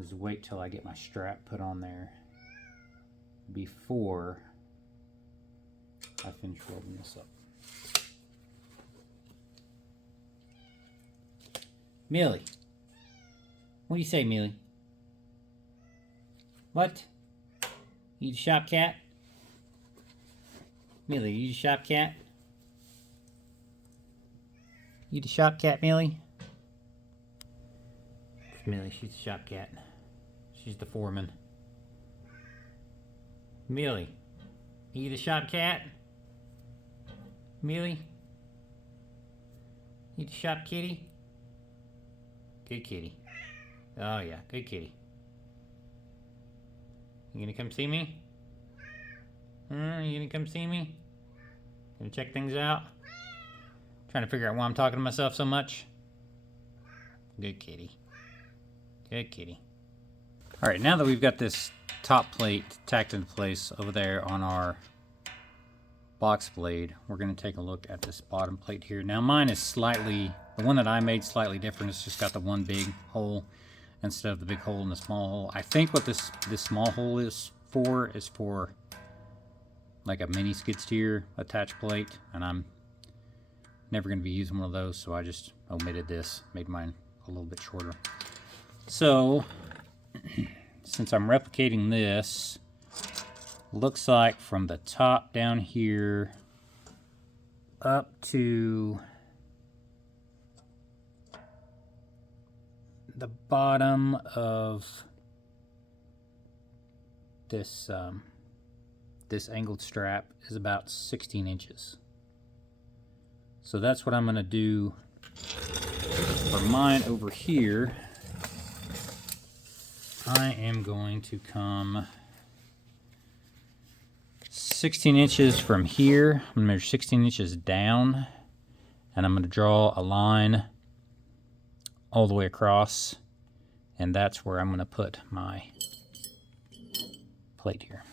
is wait till I get my strap put on there before I finish welding this up. Millie, what do you say, Millie? What? You the shop cat? Millie, you the shop cat? You the shop cat, Millie? It's Millie, she's the shop cat. She's the foreman. Millie, you the shop cat? Millie? You the shop kitty? Good kitty. Oh yeah, good kitty. You gonna come see me? You gonna come see me? Gonna check things out? Trying to figure out why I'm talking to myself so much? Good kitty. Good kitty. Alright, now that we've got this top plate tacked into place over there on our box blade, we're going to take a look at this bottom plate here. Now mine is slightly, the one that I made slightly different. It's just got the one big hole instead of the big hole and the small hole. I think what this small hole is for like a mini skid steer attach plate, and I'm never going to be using one of those, so I just omitted this, made mine a little bit shorter. So since I'm replicating this, looks like from the top down here up to the bottom of this this angled strap is about 16 inches. So that's what I'm going to do for mine over here. I am going to come 16 inches from here. I'm going to measure 16 inches down, and I'm going to draw a line all the way across, and that's where I'm going to put my plate here.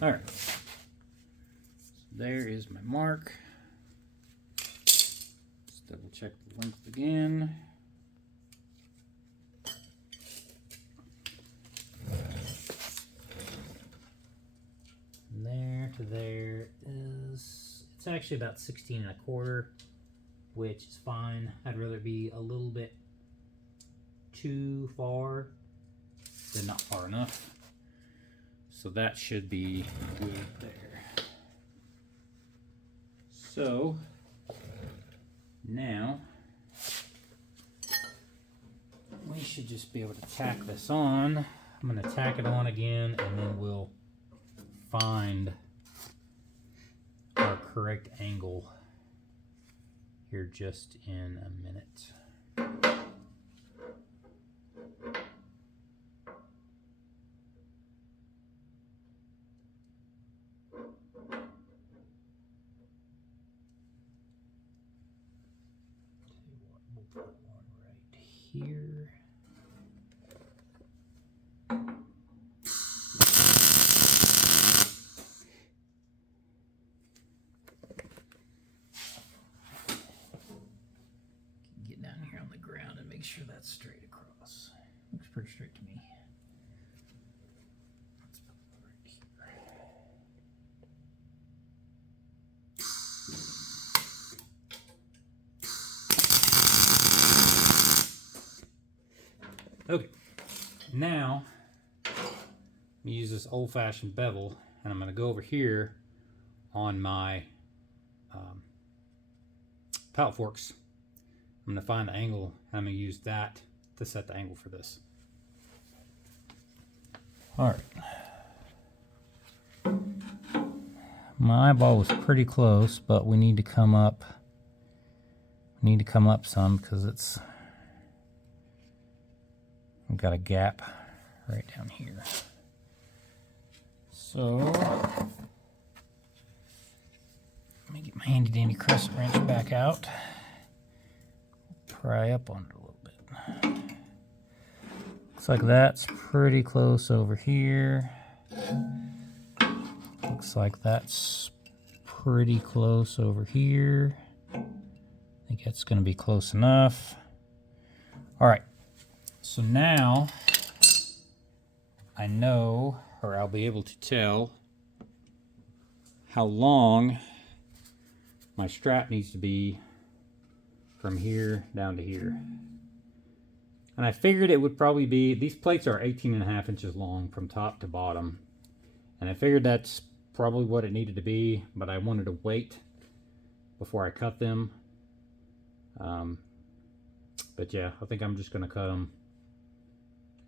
All right, so there is my mark. Let's double check the length again. From there to there is, it's actually about 16 1/4, which is fine. I'd rather be a little bit too far than not far enough. So that should be good there. So now we should just be able to tack this on. I'm going to tack it on again, and then we'll find our correct angle here just in a minute. We'll put one right here. Get down here on the ground and make sure that's straight across. Looks pretty straight to me. Let's put it right here. Okay, now I'm going to use this old-fashioned bevel, and I'm going to go over here on my pallet forks. I'm going to find the angle, and I'm going to use that to set the angle for this. All right. My eyeball was pretty close, but we need to come up. We need to come up some because it's. We've got a gap right down here. So let me get my handy dandy crescent wrench back out. Pry up on it a little bit. Looks like that's pretty close over here. Looks like that's pretty close over here. I think that's going to be close enough. All right. So now I know, or I'll be able to tell, how long my strap needs to be from here down to here. And I figured it would probably be, these plates are 18 1/2 inches long from top to bottom. And I figured that's probably what it needed to be, but I wanted to wait before I cut them. But yeah, I think I'm just going to cut them.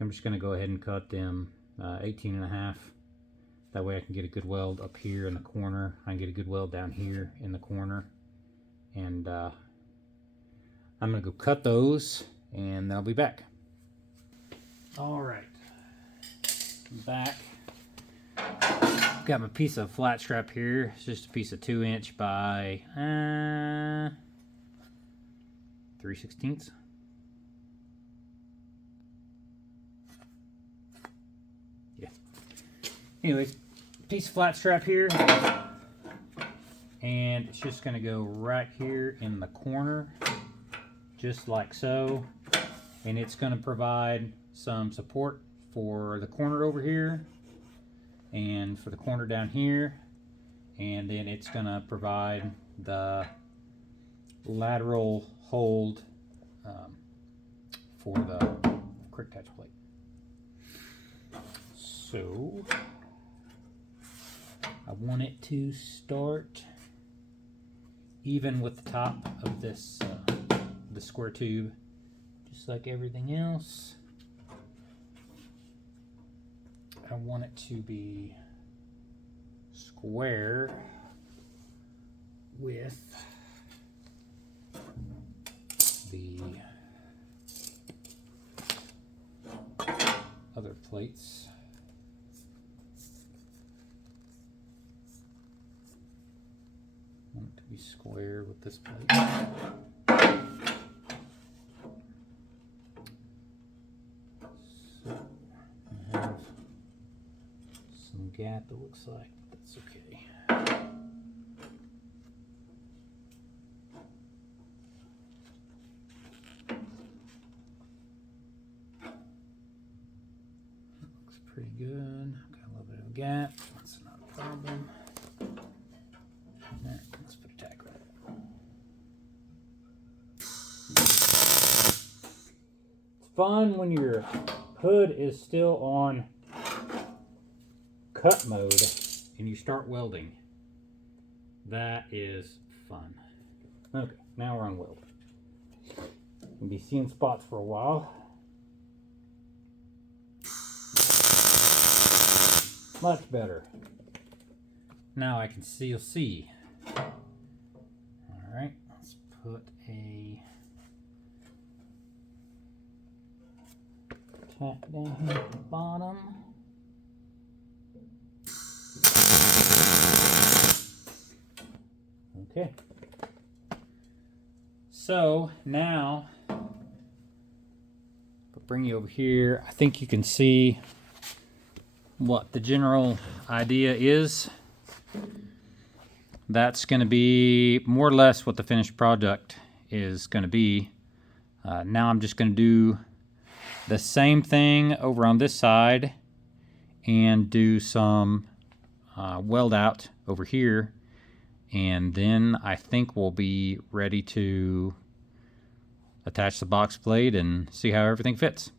I'm just going to go ahead and cut them 18 1/2. That way I can get a good weld up here in the corner. I can get a good weld down here in the corner. And I'm going to go cut those, and I'll be back. All right, I'm back. Got my piece of flat strap here. It's just a piece of 2 inch by 3/16. Yeah. Anyways, piece of flat strap here, and it's just going to go right here in the corner, just like so. And it's going to provide some support for the corner over here and for the corner down here, and then it's going to provide the lateral hold for the quick attach plate. So I want it to start even with the top of this the square tube, just like everything else. I want it to be square with the other plates. I want it to be square with this plate. So I have some gap, it looks like, but that's okay. Looks pretty good. Got a little bit of a gap. That's not a problem. There, let's put a tack on it. It's fun when your hood is still on cut mode and you start welding. That is fun. Okay, now we're on weld. You'll be seeing spots for a while. Much better. Now I can still see. Alright, let's put a tack down here at the bottom. Okay. So now, I'll bring you over here. I think you can see what the general idea is. That's going to be more or less what the finished product is going to be. Now I'm just going to do the same thing over on this side and do some weld out over here, and then I think we'll be ready to attach the box plate and see how everything fits.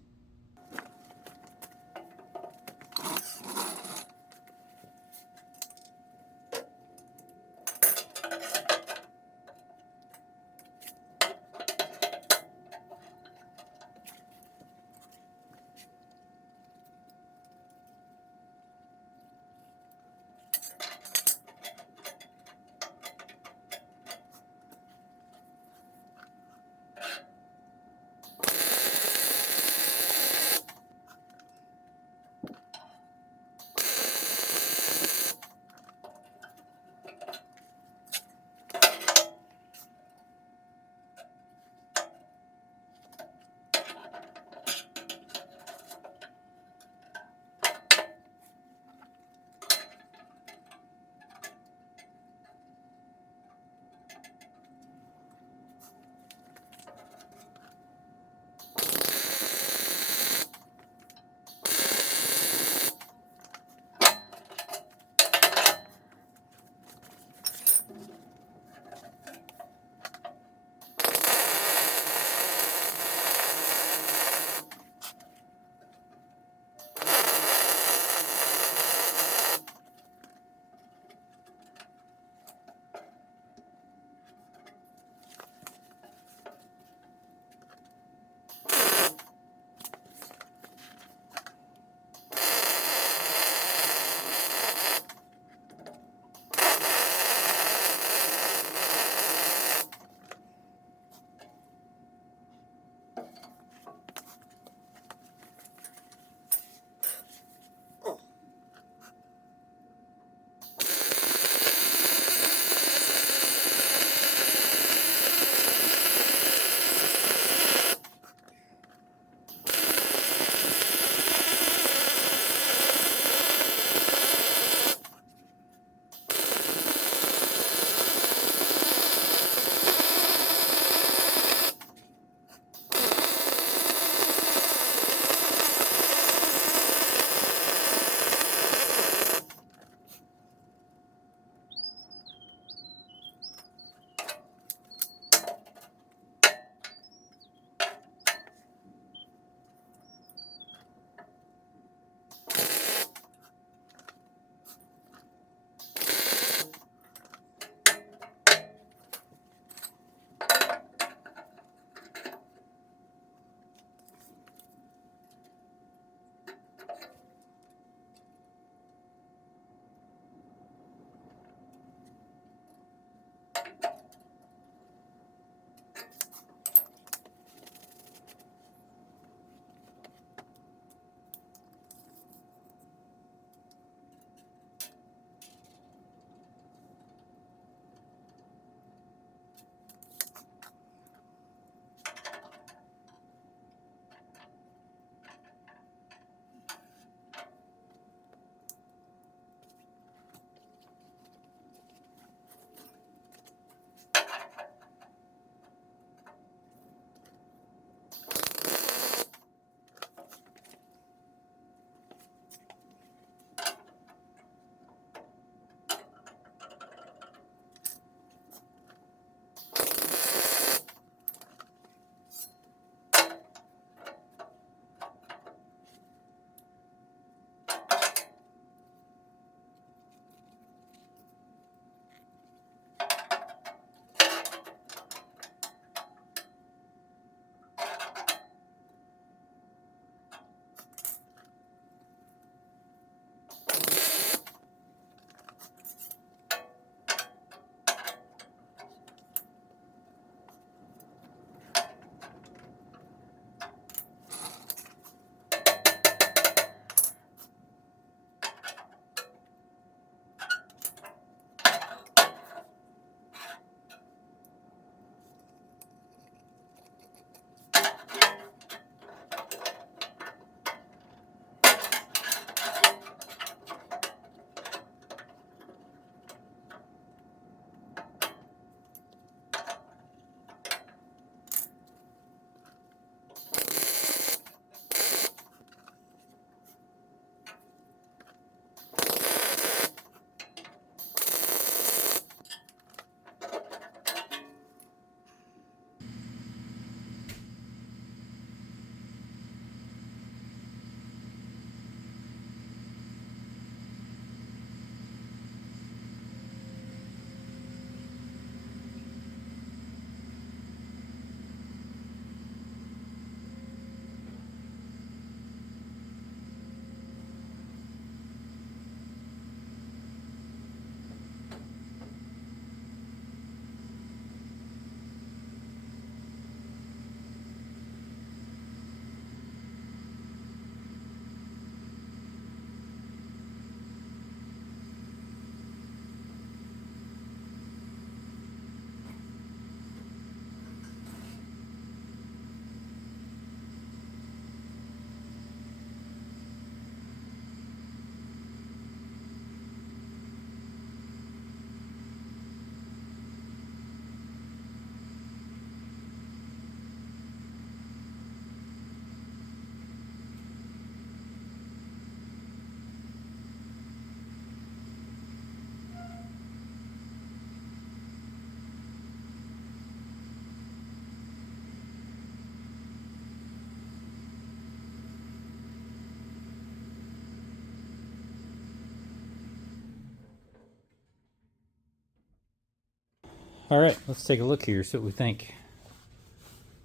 All right, let's take a look here, see what we think.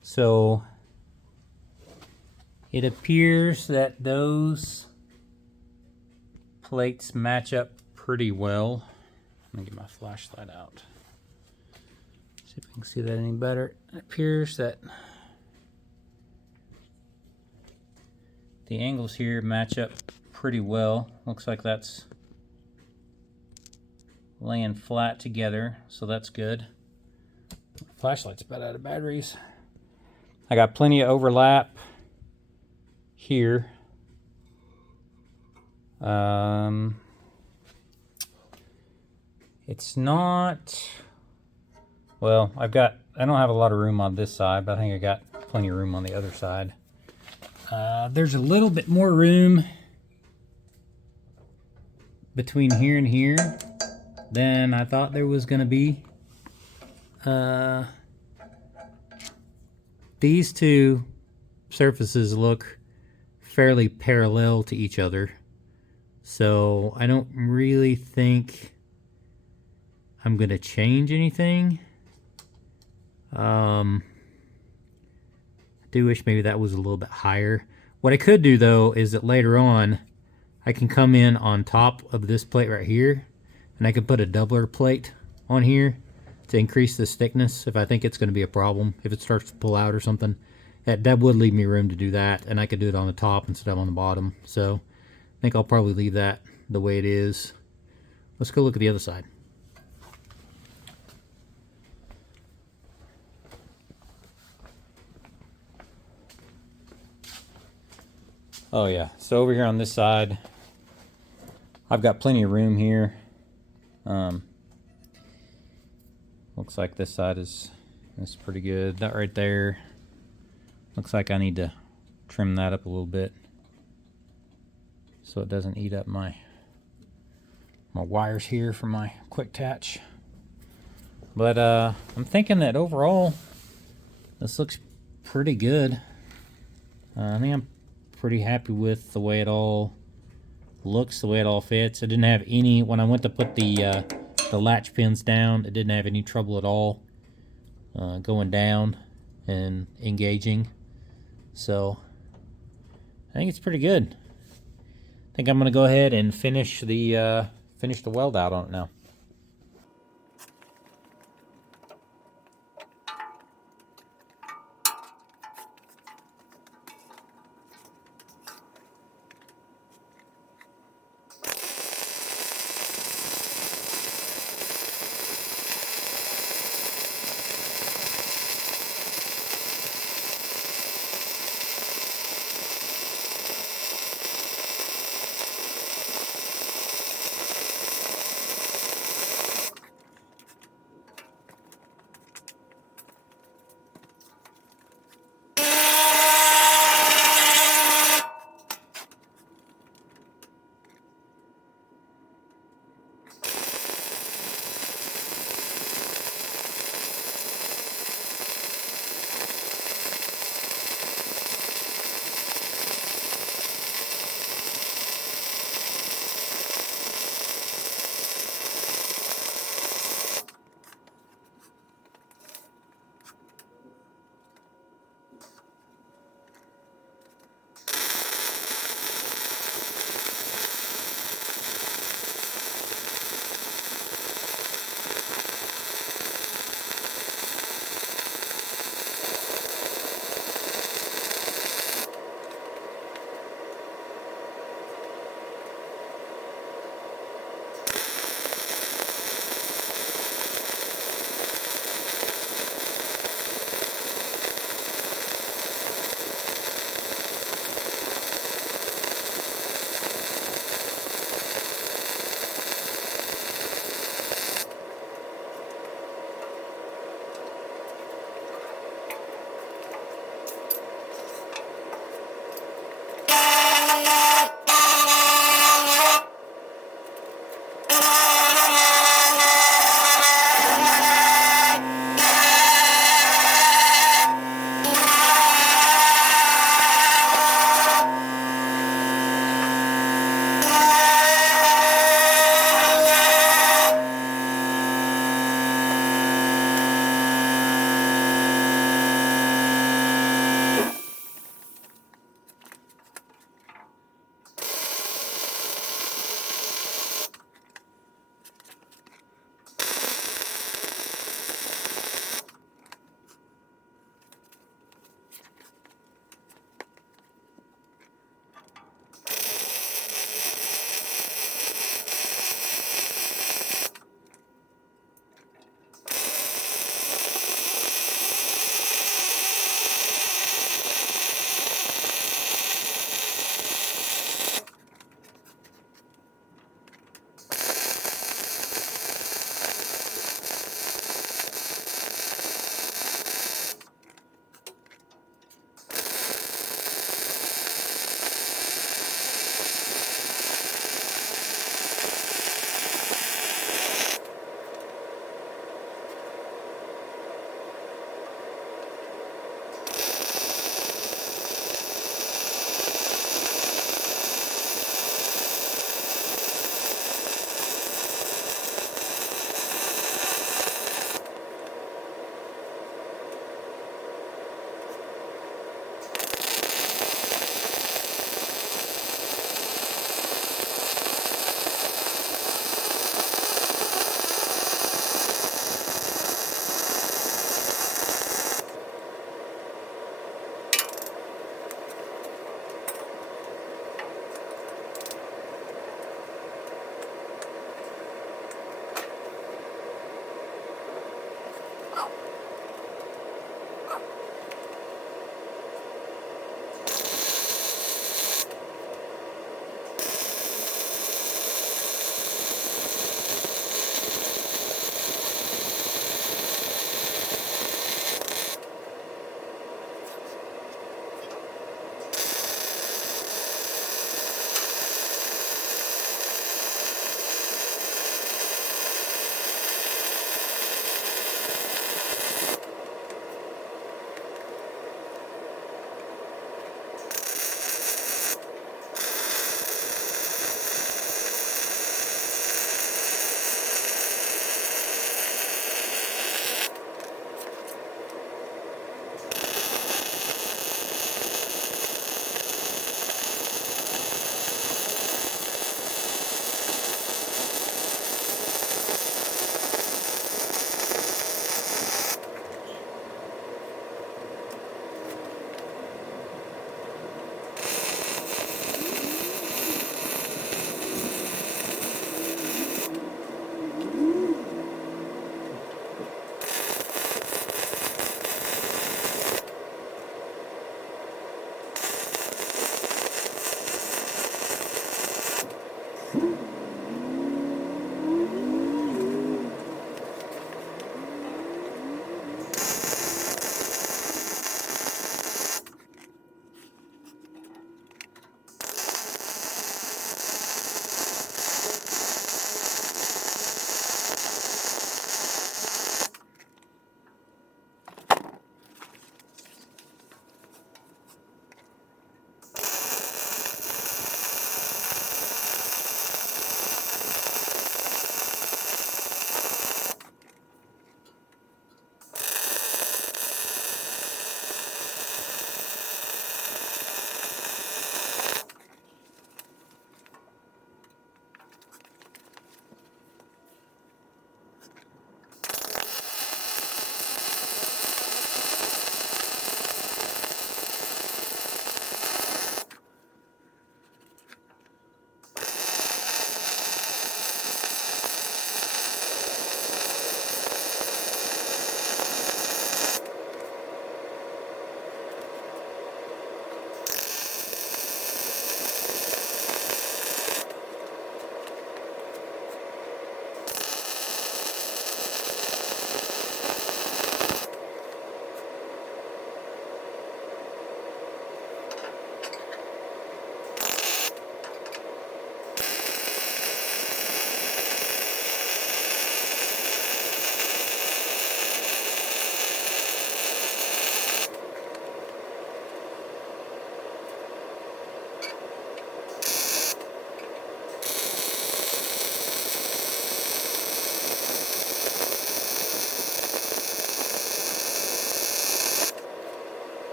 So it appears that those plates match up pretty well. Let me get my flashlight out. See if we can see that any better. It appears that the angles here match up pretty well. Looks like that's laying flat together, so that's good. Flashlight's about out of batteries. I got plenty of overlap here. It's not, well, I don't have a lot of room on this side, but I think I got plenty of room on the other side. There's a little bit more room between here and here than I thought there was gonna be. These two surfaces look fairly parallel to each other, so I don't really think I'm gonna change anything. I do wish maybe that was a little bit higher. What I could do though is that later on I can come in on top of this plate right here, and I can put a doubler plate on here to increase this thickness if I think it's going to be a problem, if it starts to pull out or something. That would leave me room to do that, and I could do it on the top instead of on the bottom. So I think I'll probably leave that the way it is. Let's go look at the other side. Oh yeah, so over here on this side, I've got plenty of room here. Looks like this side is pretty good. That right there, looks like I need to trim that up a little bit so it doesn't eat up my wires here for my quick attach. But I'm thinking that overall this looks pretty good. I think I'm pretty happy with the way it all looks, the way it all fits. I didn't have any, when I went to put the latch pins down, it didn't have any trouble at all going down and engaging. So I think it's pretty good. I think I'm gonna go ahead and finish the weld out on it now.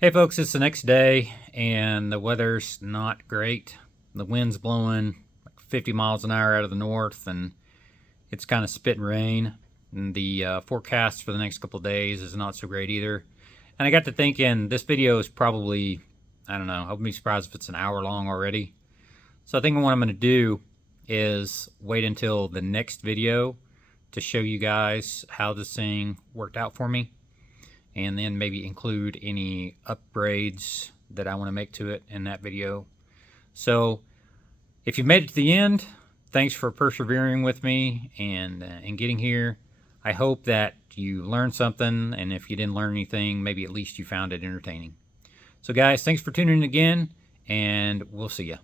Hey folks, it's the next day and the weather's not great. The wind's blowing like 50 miles an hour out of the north and it's kind of spitting rain. And the forecast for the next couple of days is not so great either. And I got to thinking this video is probably, I don't know, I wouldn't be surprised if it's an hour long already. So I think what I'm going to do is wait until the next video to show you guys how this thing worked out for me, and then maybe include any upgrades that I want to make to it in that video. So if you've made it to the end, thanks for persevering with me and getting here. I hope that you learned something, and if you didn't learn anything, maybe at least you found it entertaining. So guys, thanks for tuning in again, and we'll see ya.